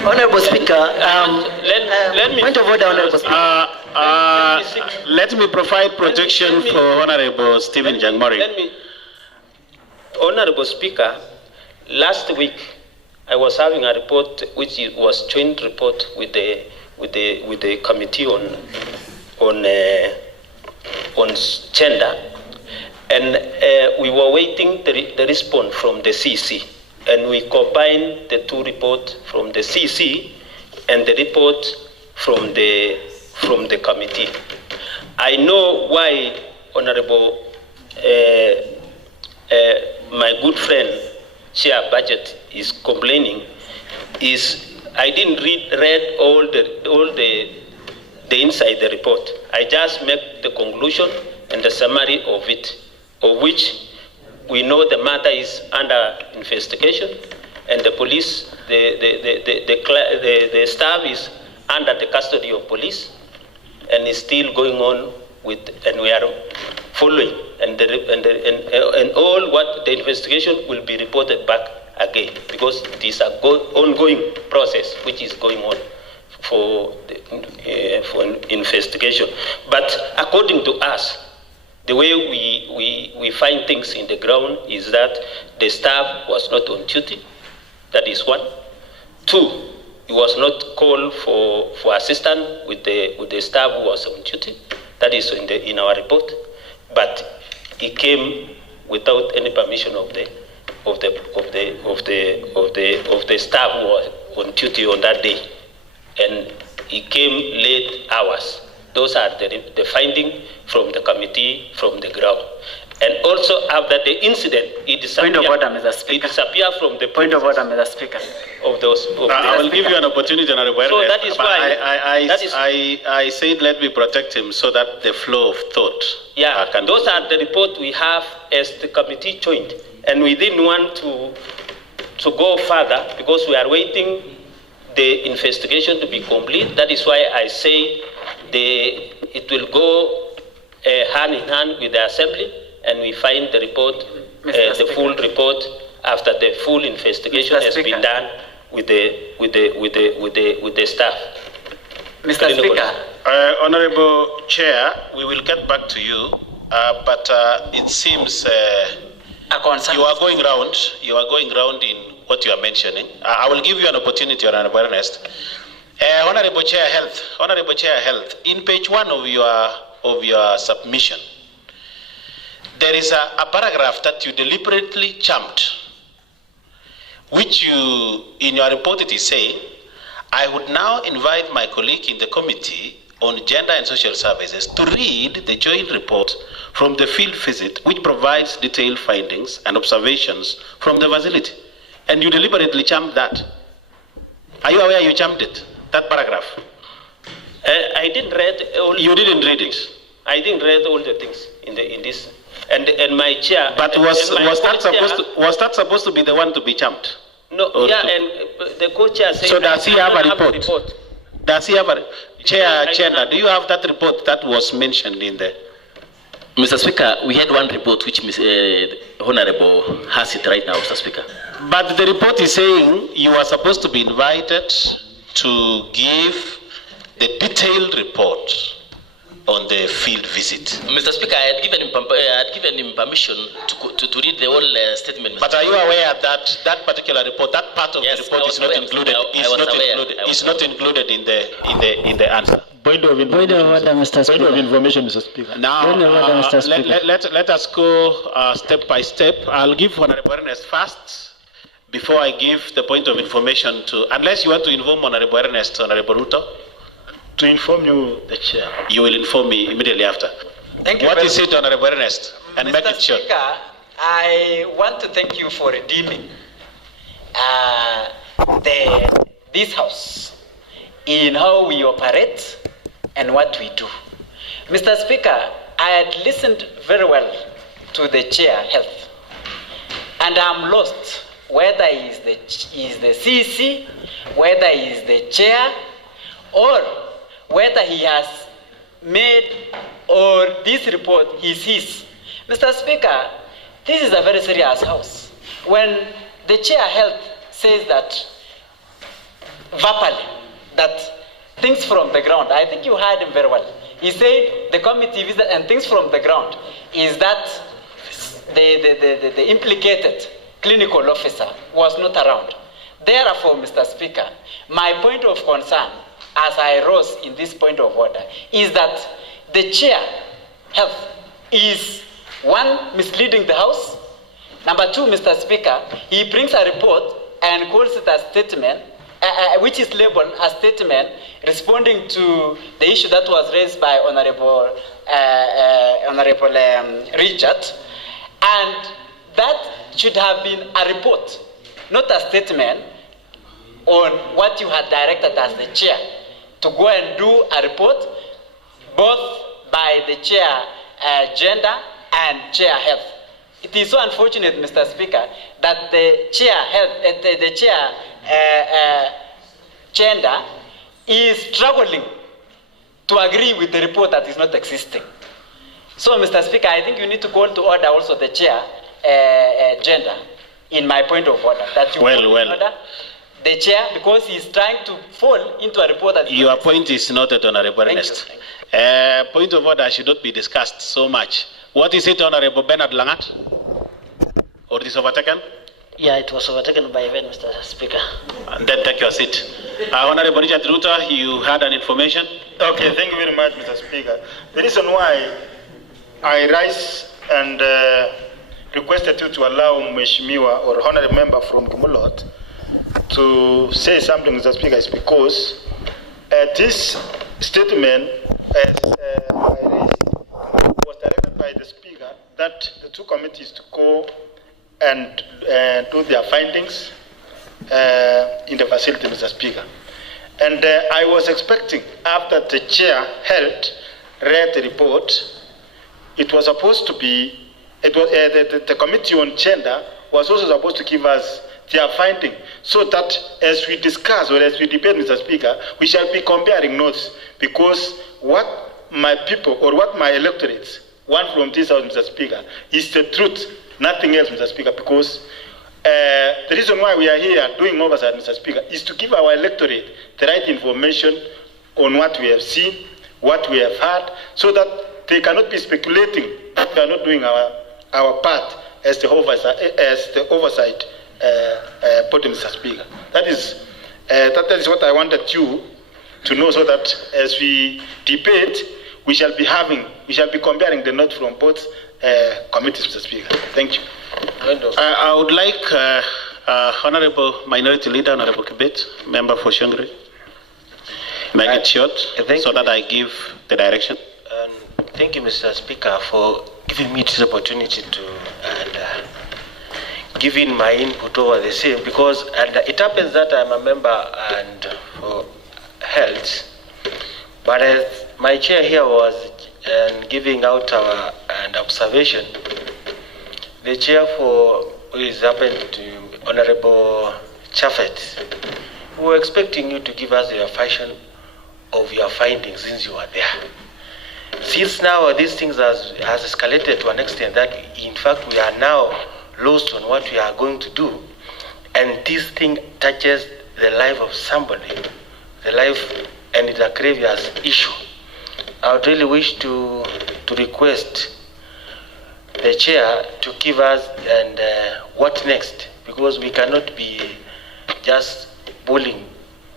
Honorable Speaker, let me point of order, Honorable Speaker. Let me provide protection for Honorable Stephen Jangmori. Honorable Speaker, last week I was having a report which was joint report with the committee on gender, and we were waiting the response from the CC, and we combined the two reports from the CC and the report from the committee. I know why Honorable my good friend Chair Budget is complaining. Is I didn't read all the inside the report. I just make the conclusion and the summary of it, of which we know the matter is under investigation, and the police, the staff is under the custody of police, and is still going on with, and we are following, and all what the investigation will be reported back again, because it is an ongoing process which is going on for investigation. But according to us, the way we find things in the ground is that the staff was not on duty. That is one. Two, he was not called for assistance with the staff who was on duty. That is in our report. But he came without any permission of the staff who was on duty on that day, and he came late hours. Those are the finding from the committee, from the ground. And also after the incident, it disappeared. Point of order, Mr. Speaker. It disappeared from the point of order, Mr. Speaker. Of those. I will give you an opportunity, Honorable. So that is why I said let me protect him so that the flow of thought. Yeah, those are the reports we have as the committee joined, and we didn't want to go further because we are waiting the investigation to be complete. That is why I say it will go hand in hand with the assembly, and we find the report, the full report after the full investigation has been done with the staff. Mr. Speaker. Honorable Chair, we will get back to you, but it seems you are going round. You are going round in what you are mentioning. I will give you an opportunity, Honorable Ernest. Honorable Chair Health. In page 1 of your submission, there is a paragraph that you deliberately jumped, which you, in your report, it is saying, I would now invite my colleague in the Committee on Gender and Social Services to read the joint report from the field visit, which provides detailed findings and observations from the facility. And you deliberately jumped that. Are you aware you jumped it, that paragraph? I didn't read all. You didn't read it. I didn't read all the things in this. And my chair. But was that supposed to be the one to be jumped? No. And the co-chair said. So does he have a report? Does he have a chair? Do you have that report that was mentioned in there? Mr. Speaker, we had one report which Honorable has it right now, Mr. Speaker. But the report is saying you are supposed to be invited to give the detailed report on the field visit. Mr. Speaker, I had given him permission to read the whole statement. Mr. But are you aware that that particular report, that part of the report is not included? Is not included in the answer. Point of order, Mr. Speaker. Point of information, Mr. Speaker. Now, let us go step by step. I'll give Honorable Ernest first before I give the point of information to, unless you want to inform Honorable Ernest, Honorable Ruto. To inform you, the chair. You will inform me immediately after. Thank you. What is it, Honorable Ernest? And Mr. make it short. Speaker, I want to thank you for redeeming this house in how we operate and what we do. Mr. Speaker, I had listened very well to the chair health, and I'm lost whether he is the CC, whether he is the chair, or whether he has made or this report is his. Mr. Speaker, this is a very serious house. When the chair health says that verbally that things from the ground, I think you heard him very well. He said the committee visit and things from the ground is that the implicated clinical officer was not around. Therefore, Mr. Speaker, my point of concern, as I rose in this point of order, is that the chair health is, one, misleading the House. Number two, Mr. Speaker, he brings a report and calls it a statement, which is labeled a statement responding to the issue that was raised by Honorable Richard, and that should have been a report, not a statement on what you had directed as the chair to go and do a report, both by the chair gender and chair health. It is so unfortunate, Mr. Speaker, that the chair health, the chair gender is struggling to agree with the report that is not existing. So, Mr. Speaker, I think you need to call to order also the chair gender in my point of order. That you order the chair, because he is trying to fall into a report that your point is noted, Honorable Ernest. Point of order should not be discussed so much. What is it, Honorable Bernard Langat? Or it is overtaken? Yeah, it was overtaken by event, Mr. Speaker. And then take your seat. Honorable Richard Ruta, you had an information? Okay, thank you very much, Mr. Speaker. The reason why I rise and requested you to allow Mheshimiwa or honorable member from Gumulot to say something, Mr. Speaker, is because this statement was directed by the Speaker that the two committees to go and do their findings in the facility, Mr. Speaker. And I was expecting, after the chair read the report, it was supposed to be, the committee on gender was also supposed to give us their finding, so that as we discuss or as we debate, Mr. Speaker, we shall be comparing notes, because what my people or what my electorates want from this house, Mr. Speaker, is the truth, nothing else, Mr. Speaker, because the reason why we are here doing oversight, Mr. Speaker, is to give our electorate the right information on what we have seen, what we have heard, so that they cannot be speculating that we are not doing our part as the oversight body, Mr. Speaker. That is what I wanted you to know, so that as we debate, we shall be comparing the notes from both committees, Mr. Speaker. Thank you. I would like Honorable Minority Leader, Honorable Kibet, member for Shangri, make it short so that I give the direction. Thank you, Mr. Speaker, for giving me this opportunity to give in my input over the same, because it happens that I'm a member and for health, but as my chair here was giving out our observation, the chair for who is happened to Honorable Chaffet, we were expecting you to give us your version of your findings since you were there. Since now these things has escalated to an extent that in fact we are now lost on what we are going to do, and this thing touches the life of somebody, and it's a grievous issue. I would really wish to request the chair to give us what next, because we cannot be just bullying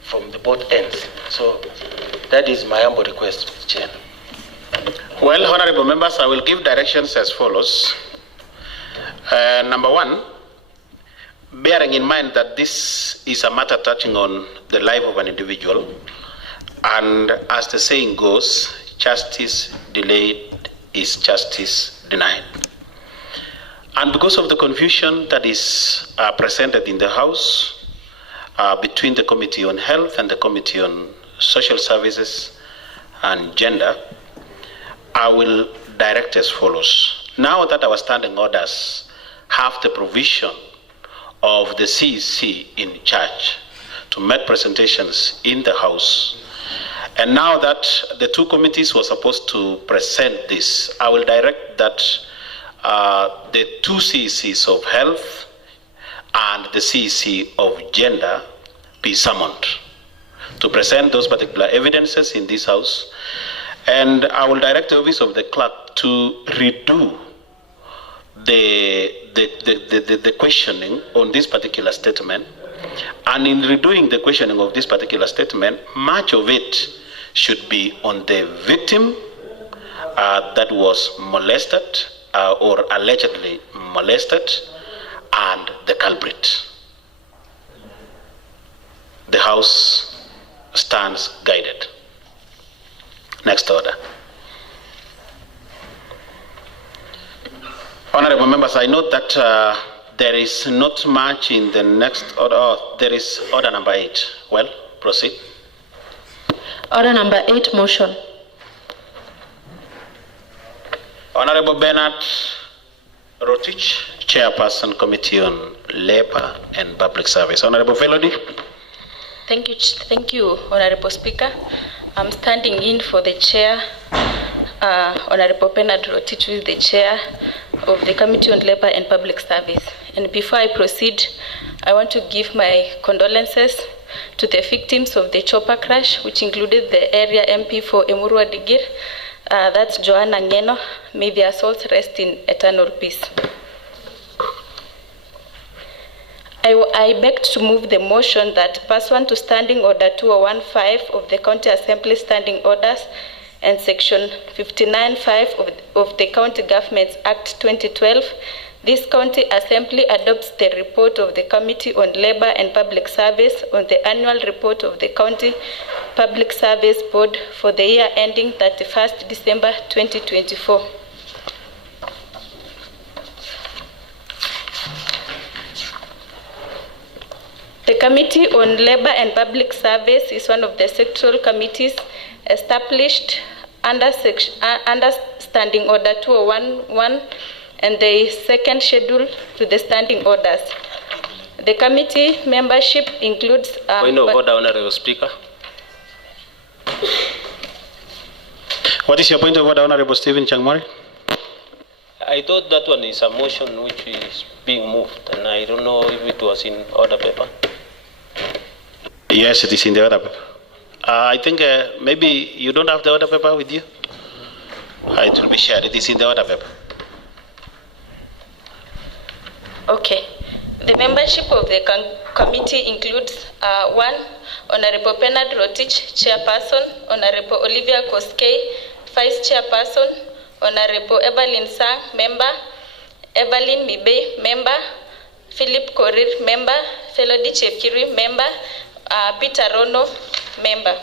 from the both ends. So that is my humble request, Mr. Chair. Well, honorable members, I will give directions as follows. Number one, bearing in mind that this is a matter touching on the life of an individual, and as the saying goes, justice delayed is justice denied. And because of the confusion that is presented in the House between the Committee on Health and the Committee on Social Services and Gender, I will direct as follows. Now that our standing orders have the provision of the CEC in charge to make presentations in the House, and now that the two committees were supposed to present this, I will direct that the two CECs of health and the CEC of gender be summoned to present those particular evidences in this House. And I will direct the office of the clerk to redo the questioning on this particular statement. And in redoing the questioning of this particular statement, much of it should be on the victim that was molested or allegedly molested and the culprit. The House stands guided. Next order. Honorable members, I note that there is not much in the next order. Oh, there is order number 8. Well, proceed. Order number 8, motion. Honorable Bernard Rotich, Chairperson, Committee on Labor and Public Service. Honorable Felody. Thank you, Honorable Speaker. I'm standing in for the chair, Honorable Bernard Rotich, who is the chair of the Committee on Labor and Public Service. And before I proceed, I want to give my condolences to the victims of the chopper crash, which included the area MP for Emurua Digir, that's Joanna Ngeno. May their souls rest in eternal peace. I beg to move the motion that pursuant to Standing Order 2015 of the County Assembly Standing Orders and Section 59(5) of the County Governments Act 2012, this County Assembly adopts the report of the Committee on Labor and Public Service on the annual report of the County Public Service Board for the year ending 31st December 2024. The Committee on Labor and Public Service is one of the sectoral committees established under Standing Order 2011 and the second schedule to the standing orders. The committee membership includes... Point of order, Honorable Speaker. What is your point of order, Honorable Stephen Changmori? I thought that one is a motion which is being moved, and I don't know if it was in order paper. Yes, it is in the order paper. I think maybe you don't have the order paper with you? It will be shared. It is in the order paper. Okay. The membership of the committee includes 1. Honorable Bernard Rotich, Chairperson; Honorable Olivia Koskei, Vice Chairperson; Honorable Evelyn Sang, Member; Evelyn Mibe, Member; Philip Korir, Member; Felody Chepkirui, Member; Peter Rono, Member.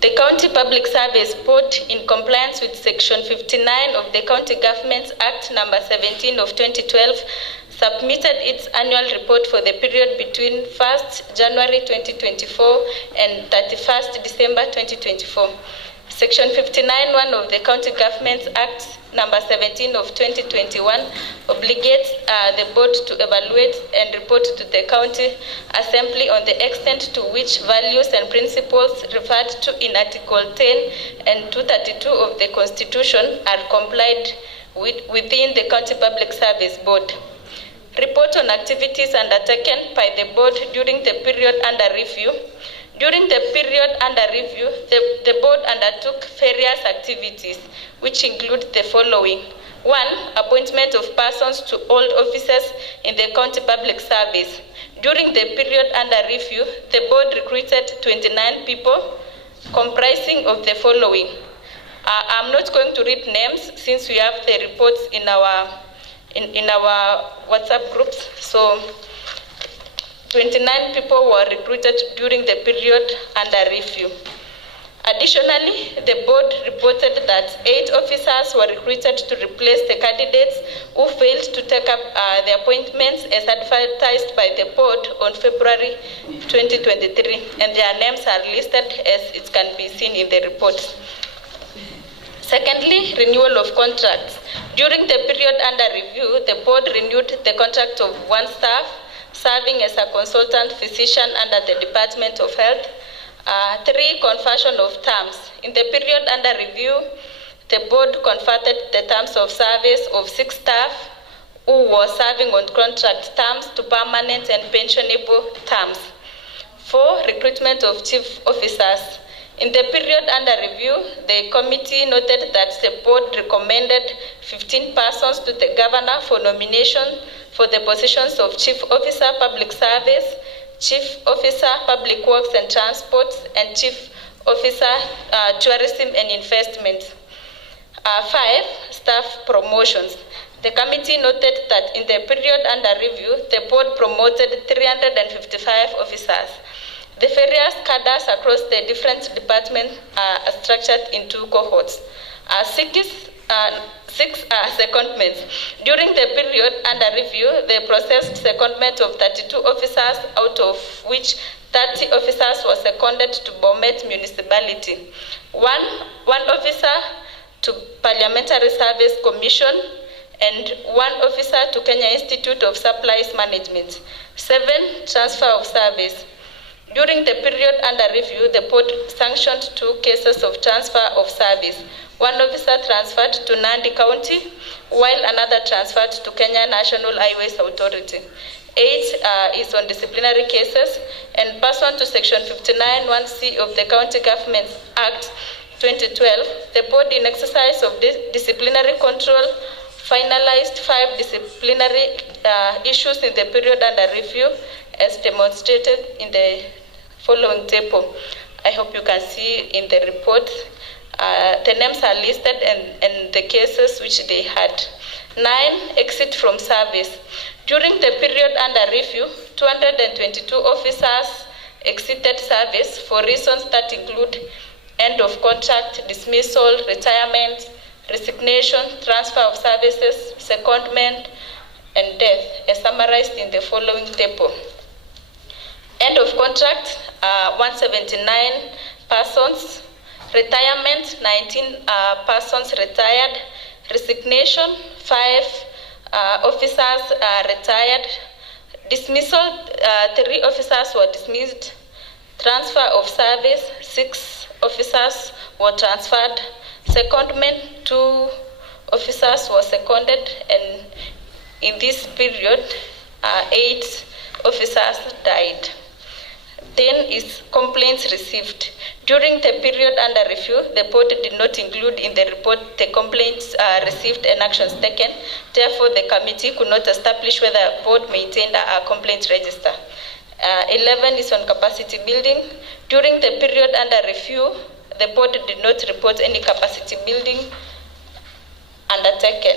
The County Public Service Board, in compliance with Section 59 of the County Governments Act number 17 of 2012, submitted its annual report for the period between 1st January 2024 and 31st December 2024. Section 59(1) of the County Governments Act number 17 of 2021 obligates the board to evaluate and report to the County Assembly on the extent to which values and principles referred to in Article 10 and 232 of the Constitution are complied with within the County Public Service Board. Report on activities undertaken by the board during the period under review. During the period under review, the board undertook various activities, which include the following. 1. Appointment of persons to hold offices in the County Public Service. During the period under review, the board recruited 29 people, comprising of the following. I'm not going to read names since we have the reports in our WhatsApp groups. So 29 people were recruited during the period under review. Additionally, the board reported that 8 officers were recruited to replace the candidates who failed to take up the appointments as advertised by the board on February 2023, and their names are listed as it can be seen in the report. Secondly, renewal of contracts. During the period under review, the board renewed the contract of 1 staff serving as a consultant physician under the Department of Health. 3, conversion of terms. In the period under review, the board converted the terms of service of 6 staff, who was serving on contract terms to permanent and pensionable terms. 4. Recruitment of chief officers. In the period under review, the committee noted that the board recommended 15 persons to the governor for nomination for the positions of Chief Officer Public Service, Chief Officer Public Works and Transport, and Chief Officer Tourism and Investment. 5. Staff promotions. The committee noted that in the period under review, the board promoted 355 officers. The various cadres across the different departments are structured into cohorts. 6 are secondments. During the period under review, they processed secondment of 32 officers, out of which 30 officers were seconded to Bomet Municipality. One officer to Parliamentary Service Commission, and 1 officer to Kenya Institute of Supplies Management. 7. Transfer of service. During the period under review, the board sanctioned 2 cases of transfer of service. 1 officer transferred to Nandi County, while another transferred to Kenya National Highways Authority. 8 is on disciplinary cases, and pursuant to Section 59(1)(c) of the County Governments Act 2012, the board, in exercise of disciplinary control, finalized 5 disciplinary issues in the period under review, as demonstrated in the following table. I hope you can see in the report. The names are listed and the cases which they had. 9. Exit from service. During the period under review, 222 officers exited service for reasons that include end of contract, dismissal, retirement, resignation, transfer of services, secondment, and death, as summarized in the following table. End of contract, 179 persons. Retirement, 19 persons retired. Resignation, 5 officers retired. Dismissal, 3 officers were dismissed. Transfer of service, 6 officers were transferred. Secondment, 2 officers were seconded, and in this period, 8 officers died. 10 is complaints received. During the period under review, the board did not include in the report the complaints received and actions taken. Therefore, the committee could not establish whether the board maintained a complaints register. 11 is on capacity building. During the period under review, the board did not report any capacity building undertaken.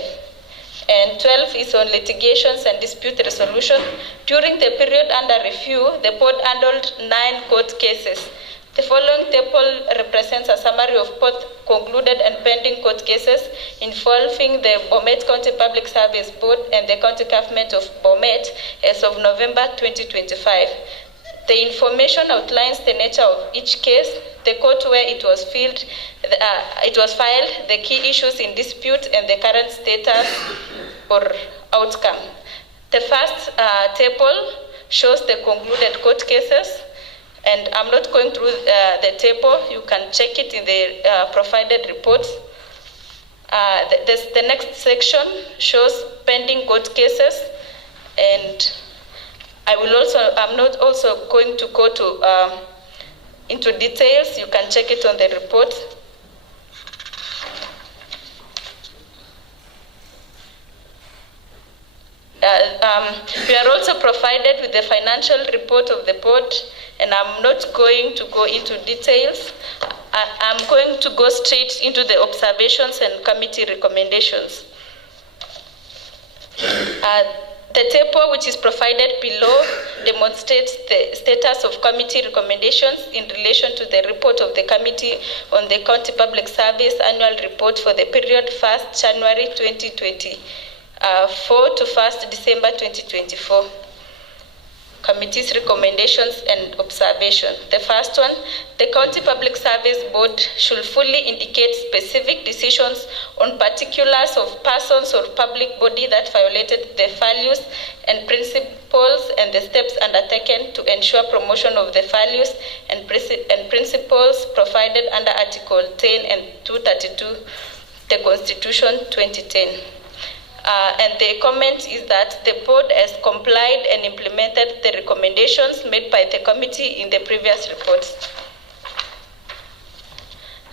And 12 is on litigations and dispute resolution. During the period under review, the board handled 9 court cases. The following table represents a summary of both concluded and pending court cases involving the Bomet County Public Service Board and the County Government of Bomet as of November 2025. The information outlines the nature of each case, the court where it was filed, the key issues in dispute, and the current status or outcome. The first table shows the concluded court cases, and I'm not going through the table. You can check it in the provided reports. The next section shows pending court cases, and I'm not also going to go to into details. You can check it on the report. We are also provided with the financial report of the board, and I'm not going to go into details. I'm going to go straight into the observations and committee recommendations. The table which is provided below demonstrates the status of committee recommendations in relation to the report of the committee on the County Public Service Annual Report for the period 1st January 2024 to 1st December 2024. Committee's recommendations and observation. The first one, the County Public Service Board should fully indicate specific decisions on particulars of persons or public body that violated the values and principles and the steps undertaken to ensure promotion of the values and principles provided under Article 10 and 232 the Constitution 2010. And the comment is that the board has complied and implemented the recommendations made by the committee in the previous reports.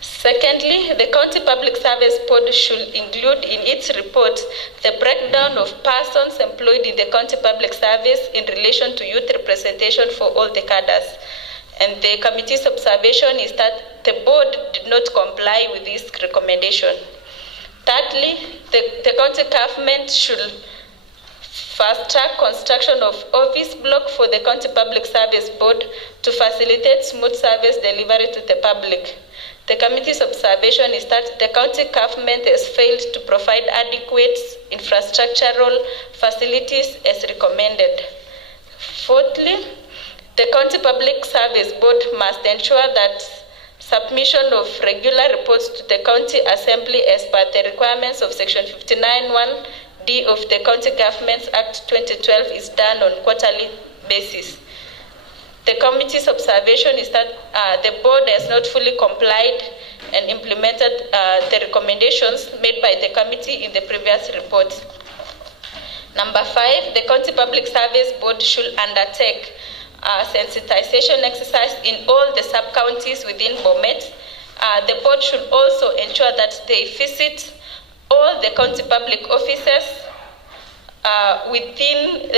Secondly, the County Public Service Board should include in its report the breakdown of persons employed in the County Public Service in relation to youth representation for all the cadres. And the committee's observation is that the board did not comply with this recommendation. Thirdly, the county government should fast-track construction of office block for the County Public Service Board to facilitate smooth service delivery to the public. The committee's observation is that the county government has failed to provide adequate infrastructural facilities as recommended. Fourthly, the County Public Service Board must ensure that submission of regular reports to the County Assembly as per the requirements of Section 59(1)(d) of the County Governments Act 2012 is done on quarterly basis. The committee's observation is that the board has not fully complied and implemented the recommendations made by the committee in the previous report. Number 5, the County Public Service Board should undertake a sensitization exercise in all the sub-counties within Bomet. The board should also ensure that they visit all the county public offices within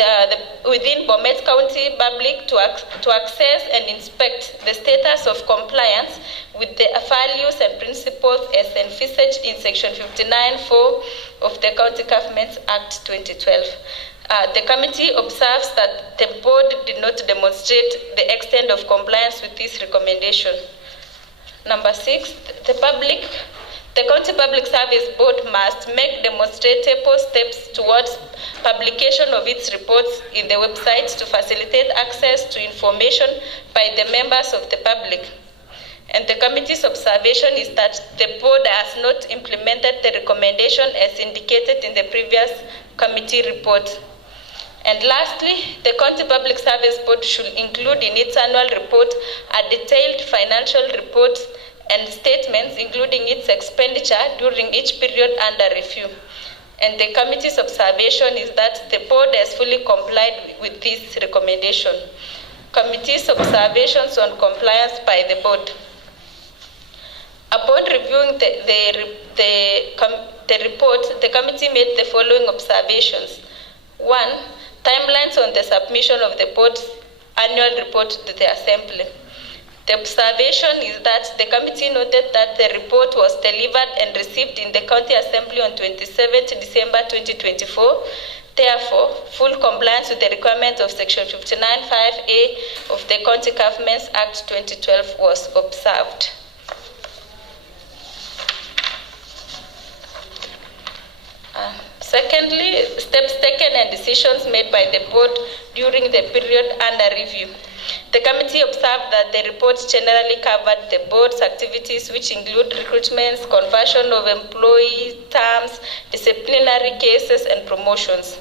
Bomet County public to access and inspect the status of compliance with the values and principles as envisaged in Section 59(4) of the County Governments Act 2012. The committee observes that the board did not demonstrate the extent of compliance with this recommendation. Number 6, the County Public Service Board must make demonstrable steps towards publication of its reports in the website to facilitate access to information by the members of the public. And the committee's observation is that the board has not implemented the recommendation as indicated in the previous committee report. And lastly, the County Public Service Board should include in its annual report a detailed financial report and statements including its expenditure during each period under review. And the committee's observation is that the board has fully complied with this recommendation. Committee's observations on compliance by the board. Upon reviewing the report, the committee made the following observations. 1. Timelines on the submission of the board's annual report to the Assembly. The observation is that the committee noted that the report was delivered and received in the County Assembly on 27th December 2024. Therefore, full compliance with the requirements of Section 59(5)(a) of the County Governments Act 2012 was observed. Secondly, steps taken and decisions made by the board during the period under review. The committee observed that the reports generally covered the board's activities, which include recruitments, conversion of employee terms, disciplinary cases, and promotions.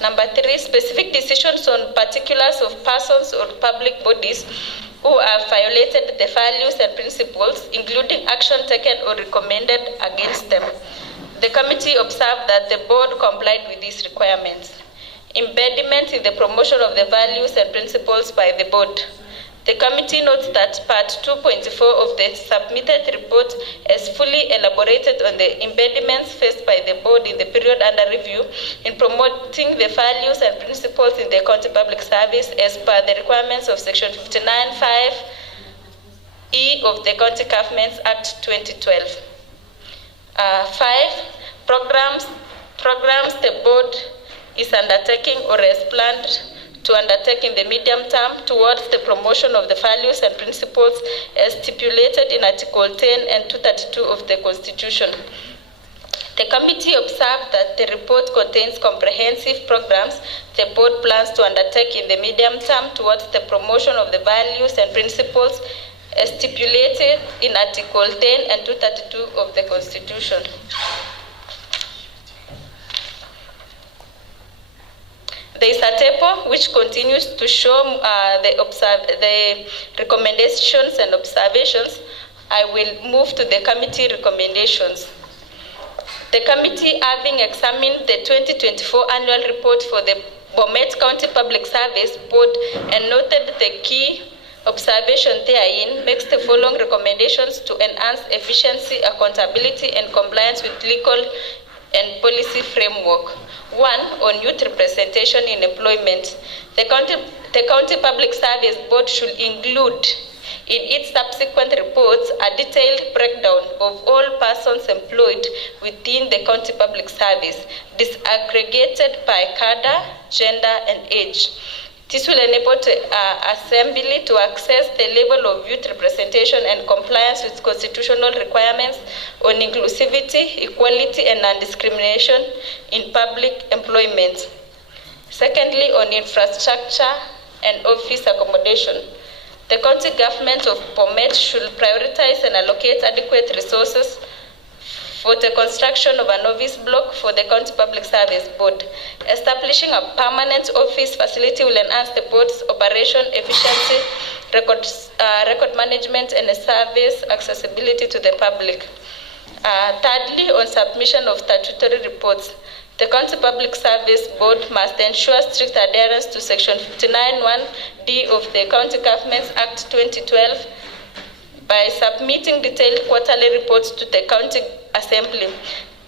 Number 3, specific decisions on particulars of persons or public bodies who have violated the values and principles, including action taken or recommended against them. The committee observed that the board complied with these requirements. Embedment in the promotion of the values and principles by the board. The committee notes that Part 2.4 of the submitted report has fully elaborated on the impediments faced by the board in the period under review in promoting the values and principles in the county public service as per the requirements of Section 59(5)(e) of the County Governments Act 2012. 5. Programs the board is undertaking or has planned to undertake in the medium term towards the promotion of the values and principles as stipulated in Article 10 and 232 of the Constitution. The committee observed that the report contains comprehensive programs the board plans to undertake in the medium term towards the promotion of the values and principles as stipulated in Article 10 and 232 of the Constitution. There is a table which continues to show the recommendations and observations. I will move to the committee recommendations. The committee, having examined the 2024 annual report for the Bomet County Public Service Board and noted the key observation therein, makes the following recommendations to enhance efficiency, accountability, and compliance with legal and policy framework. 1. On youth representation in employment. The County Public Service Board should include in its subsequent reports a detailed breakdown of all persons employed within the County Public Service, disaggregated by cadre, gender, and age. This will enable the Assembly to access the level of youth representation and compliance with constitutional requirements on inclusivity, equality, and non-discrimination in public employment. Secondly, on infrastructure and office accommodation. The county government of Bomet should prioritize and allocate adequate resources for the construction of an office block for the County Public Service Board. Establishing a permanent office facility will enhance the board's operation efficiency, record management, and service accessibility to the public. Thirdly, on submission of statutory reports. The County Public Service Board must ensure strict adherence to Section 59(1)(d) of the County Governments Act 2012 by submitting detailed quarterly reports to the County Assembly.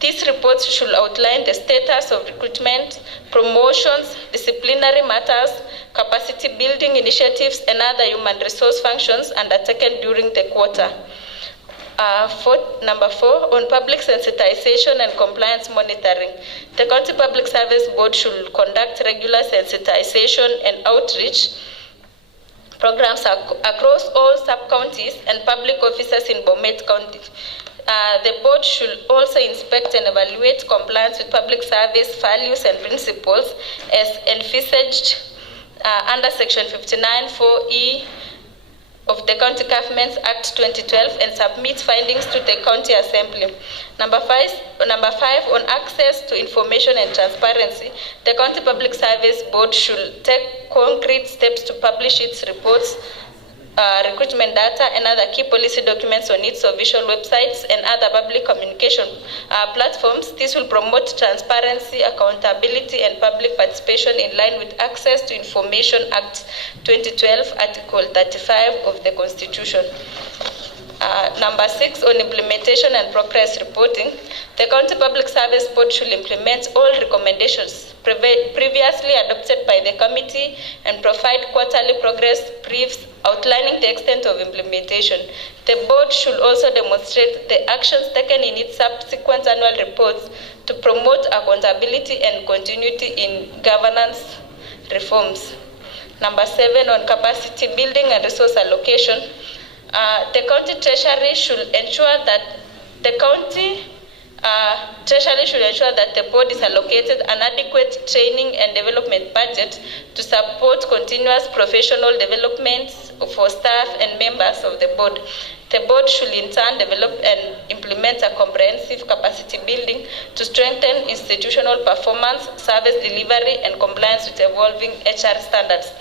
These reports should outline the status of recruitment, promotions, disciplinary matters, capacity building initiatives, and other human resource functions undertaken during the quarter. Number 4, on public sensitization and compliance monitoring. The County Public Service Board should conduct regular sensitization and outreach programs across all sub-counties and public offices in Bomet County. The board should also inspect and evaluate compliance with public service values and principles as envisaged under Section 59(4)(e) of the County Governments Act 2012 and submit findings to the County Assembly. Number 5, on access to information and transparency, the County Public Service Board should take concrete steps to publish its reports, recruitment data, and other key policy documents on its official websites and other public communication platforms. This will promote transparency, accountability, and public participation in line with Access to Information Act 2012, Article 35 of the Constitution. Number 6, on implementation and progress reporting. The County Public Service Board should implement all recommendations previously adopted by the committee and provide quarterly progress briefs outlining the extent of implementation. The board should also demonstrate the actions taken in its subsequent annual reports to promote accountability and continuity in governance reforms. Number 7, on capacity building and resource allocation. The county treasury should ensure that the board is allocated an adequate training and development budget to support continuous professional development for staff and members of the board. The board should in turn develop and implement a comprehensive capacity building to strengthen institutional performance, service delivery, and compliance with evolving HR standards.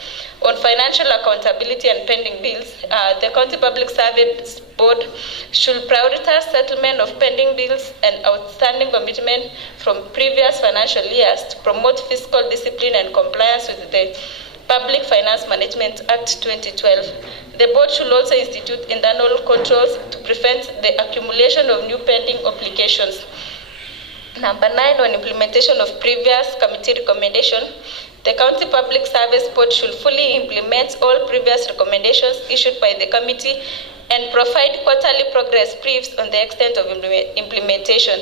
On financial accountability and pending bills, the County Public Service Board should prioritize settlement of pending bills and outstanding commitment from previous financial years to promote fiscal discipline and compliance with the Public Finance Management Act 2012. The board should also institute internal controls to prevent the accumulation of new pending obligations. Number 9, on implementation of previous committee recommendation. The County Public Service Board should fully implement all previous recommendations issued by the committee and provide quarterly progress briefs on the extent of implementation.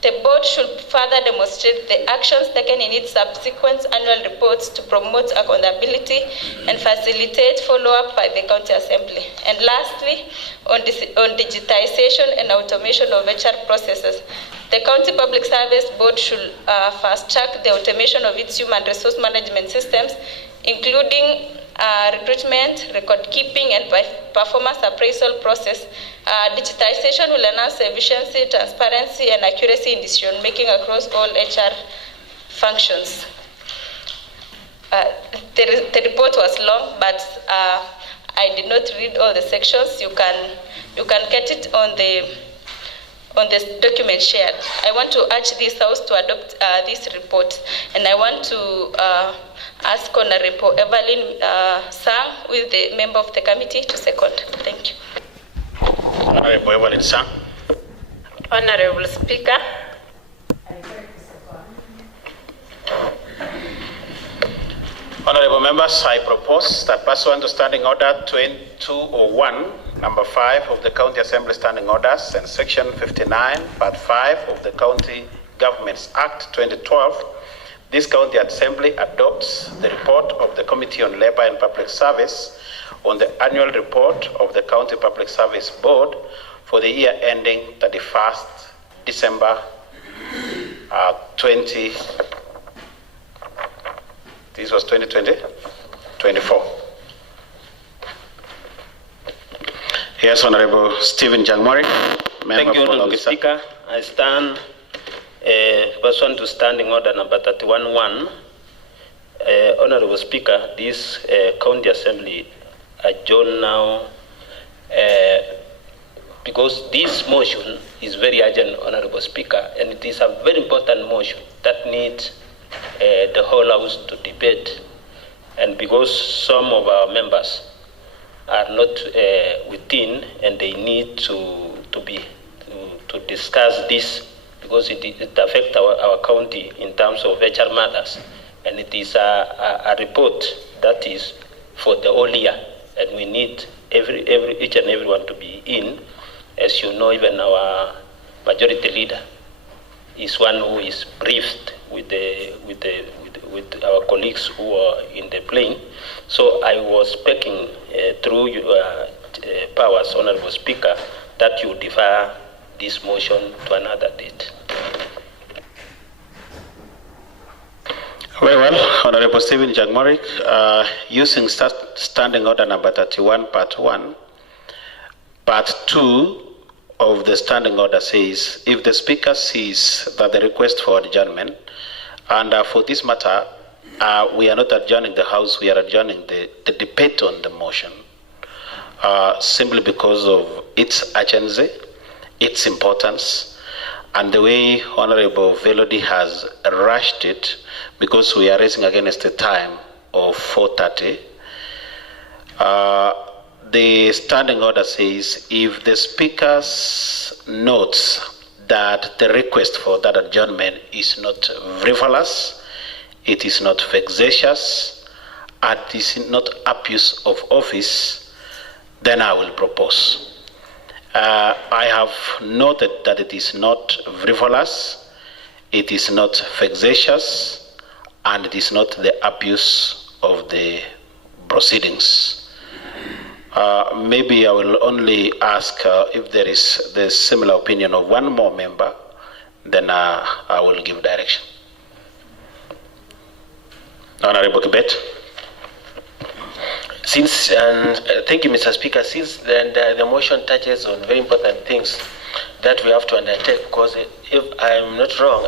The board should further demonstrate the actions taken in its subsequent annual reports to promote accountability and facilitate follow-up by the County Assembly. And lastly, on digitization and automation of HR processes. The County Public Service Board should fast-track the automation of its human resource management systems, including recruitment, record-keeping, and performance appraisal process. Digitization will enhance efficiency, transparency, and accuracy in decision-making across all HR functions. The report was long, but I did not read all the sections. You can get it on the on this document shared. I want to urge this House to adopt this report, and I want to ask Honorable Evelyn Sang, who is the member of the committee, to second. Thank you. Honorable Evelyn Sang. Honorable Speaker, Honorable members, I propose that pursuant to Standing Order 2201, number 5 of the County Assembly Standing Orders and Section 59, Part 5 of the County Governments Act 2012, this County Assembly adopts the report of the Committee on Labor and Public Service on the annual report of the County Public Service Board for the year ending 31st December 2024. Yes, Honorable Stephen Jangmori. Thank you, Honorable Speaker. I stand pursuant to Standing Order number 31-1. Honorable Speaker, this County Assembly adjourn now because this motion is very urgent, Honorable Speaker, and it is a very important motion that needs the whole House to debate. And because some of our members are not within, and they need to discuss this because it affects our county in terms of HR matters, and it is a report that is for the whole year, and we need each and everyone to be in. As you know, even our majority leader is one who is briefed with our colleagues who are in the plane. So I was speaking through your powers, Honorable Speaker, that you defer this motion to another date. Very well, Honorable Stephen Jangmori, using Standing Order number 31, Part 1, Part 2 of the Standing Order says, if the Speaker sees that the request for adjournment, and for this matter, we are not adjourning the House, we are adjourning the debate on the motion, simply because of its urgency, its importance, and the way Honorable Velody has rushed it, because we are racing against the time of 4:30. The Standing Order says, if the Speaker notes that the request for that adjournment is not frivolous, it is not vexatious, and it is not abuse of office, then I will propose. I have noted that it is not frivolous, it is not vexatious, and it is not the abuse of the proceedings. Maybe I will only ask if there is the similar opinion of one more member, then I will give direction. Honorable Kibet. Since, thank you, Mr. Speaker, since the motion touches on very important things that we have to undertake, because if I'm not wrong,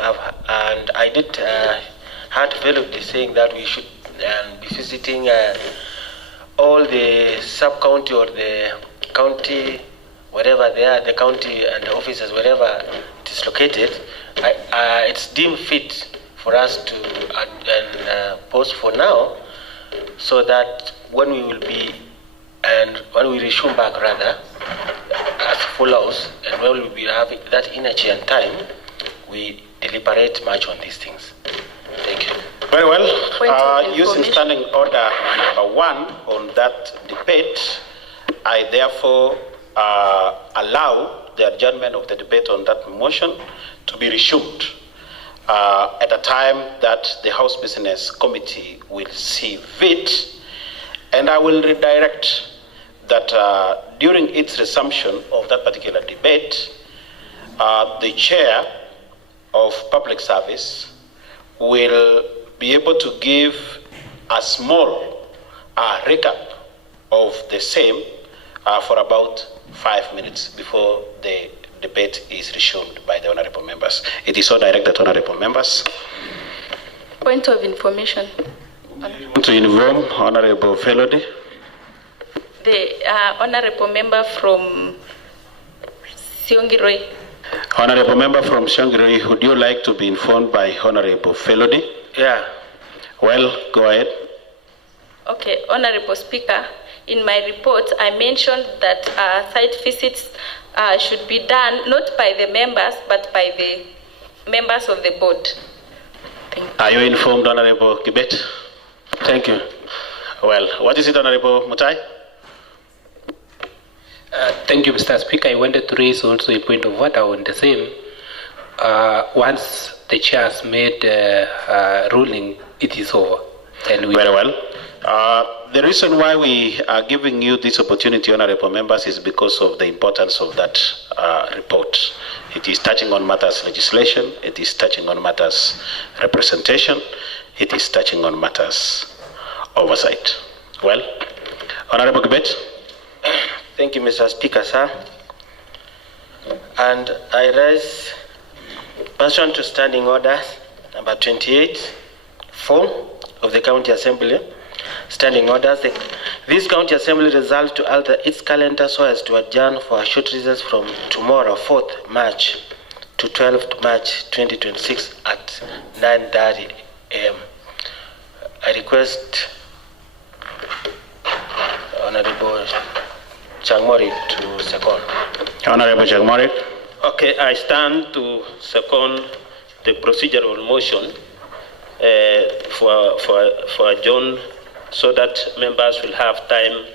and I did heard Velody saying that we should be visiting all the sub-county or the county, wherever they are, the county and the offices, wherever it is located. It's deemed fit for us to post for now, so that when we will be, and when we resume back rather, as full house, and when we will be having that energy and time, we deliberate much on these things. Thank you. Very well. Using Standing Order number 1 on that debate, I therefore allow the adjournment of the debate on that motion to be resumed at a time that the House Business Committee will see fit, and I will redirect that during its resumption of that particular debate, the Chair of Public Service will be able to give a small recap of the same for about 5 minutes before the debate is resumed by the honorable members. It is so directed, honorable members. Point of information. To inform Honorable Velody. The honorable member from Siongiroi. Honorable member from Shangri, would you like to be informed by Honorable Felody? Yeah. Well, go ahead. Okay, Honorable Speaker, in my report, I mentioned that site visits should be done not by the members, but by the members of the board. Are you informed, Honorable Kibet? Thank you. Well, what is it, Honorable Mutai? Thank you, Mr. Speaker. I wanted to raise also a point of order on the same. Once the chair has made a ruling, it is over. Very well. The reason why we are giving you this opportunity, honorable members, is because of the importance of that report. It is touching on matters legislation, it is touching on matters representation, it is touching on matters oversight. Well, Honorable Kibet. Thank you, Mr. Speaker, sir. And I raise pursuant to standing orders number 28, 4 of the County Assembly. Standing orders. This County Assembly resolved to alter its calendar so as to adjourn for a short recess from tomorrow, 4th March, to 12th March 2026 at 9:30 a.m. I request Honorable Changmori to second. Honorable Changmori. Okay, I stand to second the procedural motion for adjourn, so that members will have time.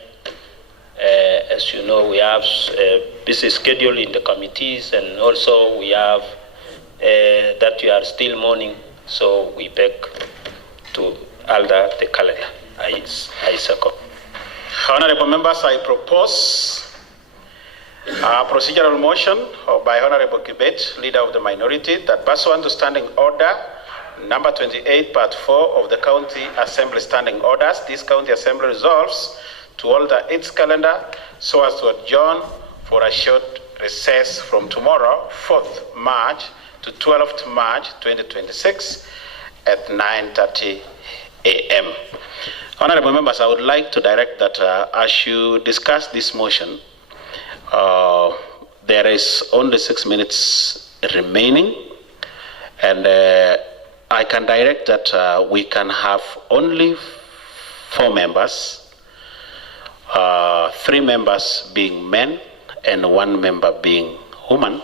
As you know, we have a busy schedule in the committees, and also we have that we are still mourning, so we beg to alter the calendar. I second. Honorable members, I propose a procedural motion by Honorable Kibet, leader of the minority, that pursuant to standing order number 28, part 4 of the County Assembly Standing Orders, this County Assembly resolves to alter its calendar so as to adjourn for a short recess from tomorrow, 4th March, to 12th March 2026 at 9:30 a.m. Honorable members, I would like to direct that as you discuss this motion, there is only 6 minutes remaining, and I can direct that we can have only 4 members, 3 members being men and 1 member being woman,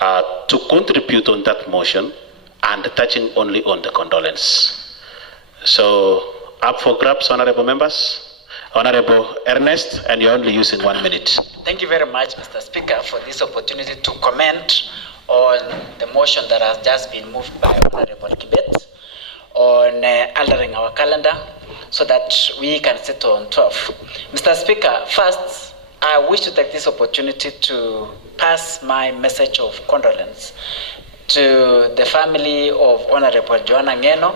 to contribute on that motion and touching only on the condolence. So, up for grabs, honorable members. Honorable Ernest, and you're only using 1 minute. Thank you very much, Mr. Speaker, for this opportunity to comment on the motion that has just been moved by Honorable Kibet on altering our calendar so that we can sit on 12. Mr. Speaker, first, I wish to take this opportunity to pass my message of condolence to the family of Honorable Joanna Ngeno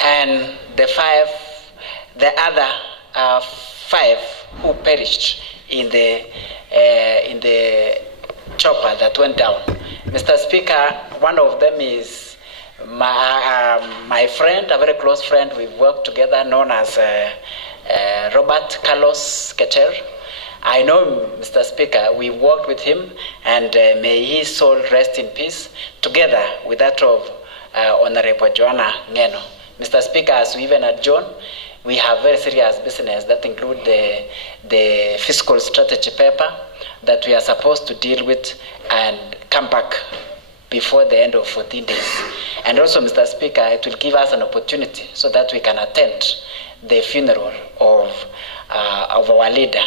and the other 5 who perished in the chopper that went down. Mr. Speaker, one of them is my friend, a very close friend. We've worked together, known as Robert Carlos Keter. I know him, Mr. Speaker. We worked with him, and may his soul rest in peace, together with that of Honorable Joanna Ngeno. Mr. Speaker, as we even adjourn, we have very serious business that include the fiscal strategy paper that we are supposed to deal with and come back before the end of 14 days. And also, Mr. Speaker, it will give us an opportunity so that we can attend the funeral of our leader,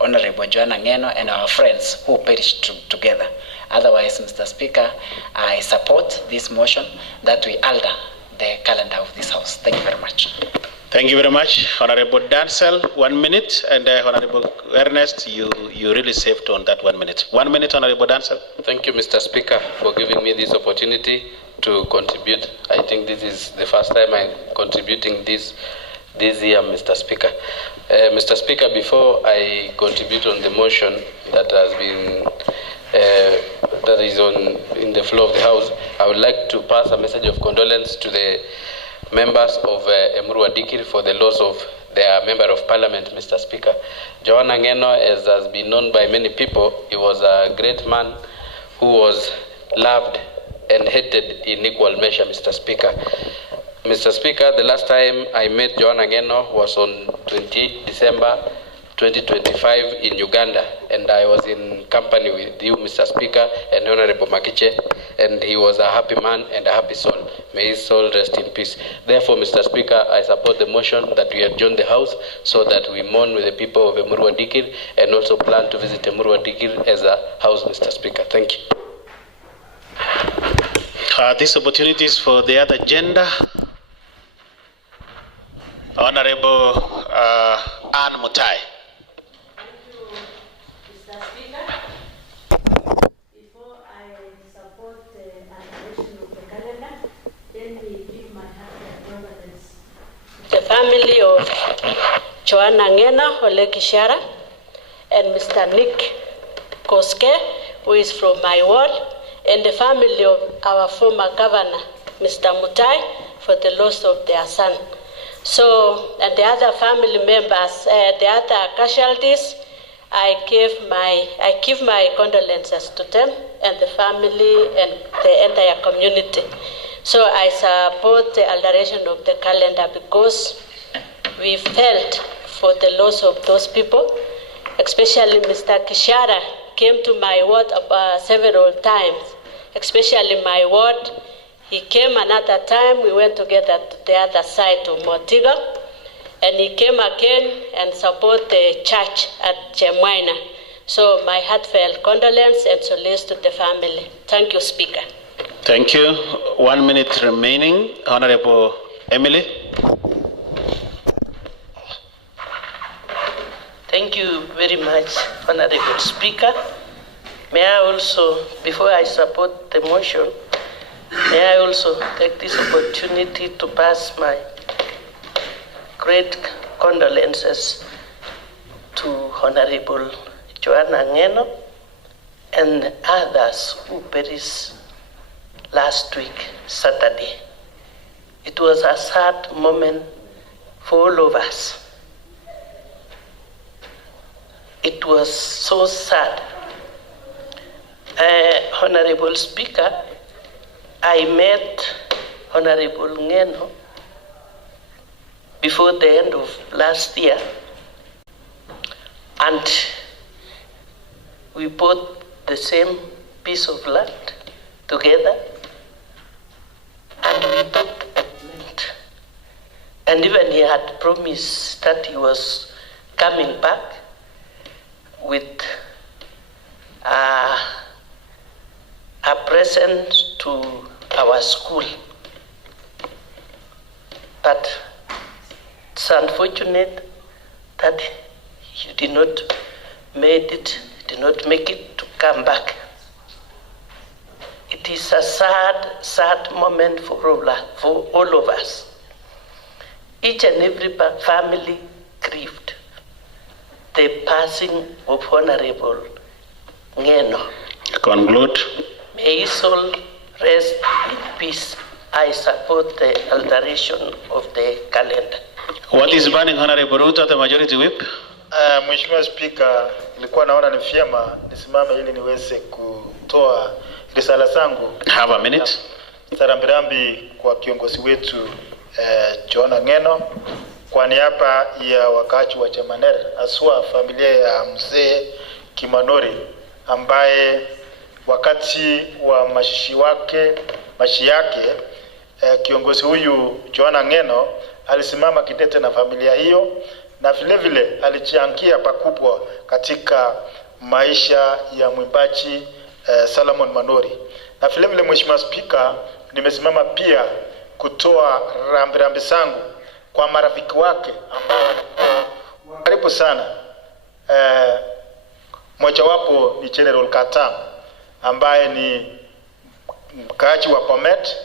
Honorable Joanna Ngeno, and our friends who perished together. Otherwise, Mr. Speaker, I support this motion that we alter the calendar of this House. Thank you very much. Thank you very much, Honorable Dancel. 1 minute, and Honorable Ernest, you really saved on that 1 minute. 1 minute, Honorable Dancel. Thank you, Mr. Speaker, for giving me this opportunity to contribute. I think this is the first time I'm contributing this year, Mr. Speaker. Mr. Speaker, before I contribute on the motion that has been that is in the floor of the House, I would like to pass a message of condolence to the members of Emurua Dikir for the loss of their Member of Parliament, Mr. Speaker. Joanna Ngeno, as has been known by many people, he was a great man who was loved and hated in equal measure, Mr. Speaker. Mr. Speaker, the last time I met Joanna Ngeno was on 28 December 2025 in Uganda, and I was in company with you, Mr. Speaker, and Honorable Makiche, and he was a happy man and a happy soul. May his soul rest in peace. Therefore, Mr. Speaker, I support the motion that we adjourn the House so that we mourn with the people of Emurua Dikir and also plan to visit Emurua Dikir as a House, Mr. Speaker. Thank you. This opportunity is for the other gender. Honorable Anne Mutai. The family of Joanna Ngena Ole Kishara and Mr. Nick Koske, who is from my ward, and the family of our former governor, Mr. Mutai, for the loss of their son. So, and the other family members, the other casualties, I give my condolences to them and the family and the entire community. So I support the alteration of the calendar because we felt for the loss of those people, especially Mr. Kishara came to my ward several times, especially my ward. He came another time, we went together to the other side of Motiga, and he came again and support the church at Chemwaina. So my heartfelt condolence and solace to the family. Thank you, Speaker. Thank you. 1 minute remaining. Honorable Emily. Thank you very much, Honorable Speaker. May I also, before I support the motion, may I also take this opportunity to pass my great condolences to Honorable Joanna Ngeno and others who perished last week, Saturday. It was a sad moment for all of us. It was so sad. Honorable Speaker, I met Honorable Ngeno before the end of last year, and we bought the same piece of land together, and we talked about, and even he had promised that he was coming back with a present to our school. But it's unfortunate that you did not make it to come back. It is a sad moment for all of us. Each and every family grieved the passing of Honorable Ngeno. Conclude. May his soul rest in peace. I support the alteration of the calendar. What is burning, Honorable Ruto, the majority whip? Mheshimiwa Spika, nilikuwa naona ni vyema nisimame ili niweze kutoa risala zangu. Have a minute. Rambirambi kwa kiongozi wetu Joanna Ngeno kwa niaba ya wakaaji wa Chemanere, aswa familia ya mzee Kimanori ambaye wakati wa mashi yake kiongozi huyu Joanna Ngeno alisimama kidete na familia hiyo, na vile vile alichangia pakubwa katika maisha ya mwimbaji Solomon Manori. Na vile vile Mheshimiwa Spika, nimesimama pia kutoa rambirambi zangu kwa marafiki wake ambao karibu sana. Mmoja wapo ni General Katam ambaye ni mkaaji wa Bomet,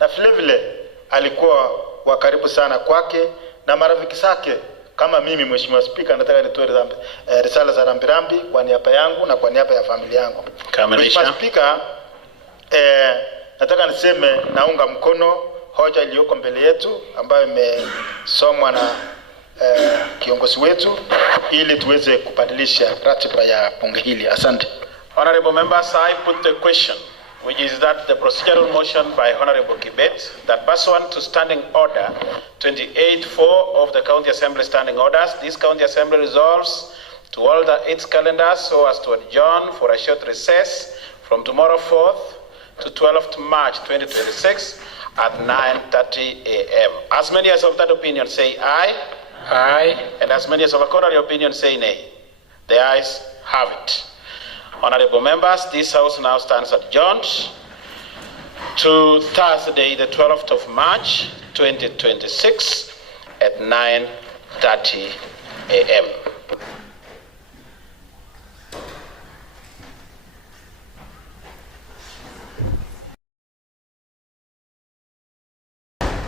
na vile vile alikuwa wa karibu sana kwake na marafiki zake kama mimi. Mheshimiwa Spika, nataka nitoe risala za rambirambi kwa niaba yangu na kwa niaba ya familia yangu. Mheshimiwa Spika, nataka niseme naunga mkono hoja iliyoko mbele yetu ambayo imesomwa na kiongozi wetu ili tuweze kubadilisha ratiba ya bunge hili. Asante. Honorable members, I put the question, which is that the procedural motion by Honorable Kibet, that pursuant to Standing Order 28.4 of the County Assembly Standing Orders, this County Assembly resolves to alter its calendar so as to adjourn for a short recess from tomorrow 4th to 12th March 2026 at 9:30 a.m. As many as of that opinion say aye. Aye. And as many as of a contrary opinion say nay. The ayes have it. Honorable members, this House now stands adjourned to Thursday, the 12th of March, 2026 at 9:30 a.m.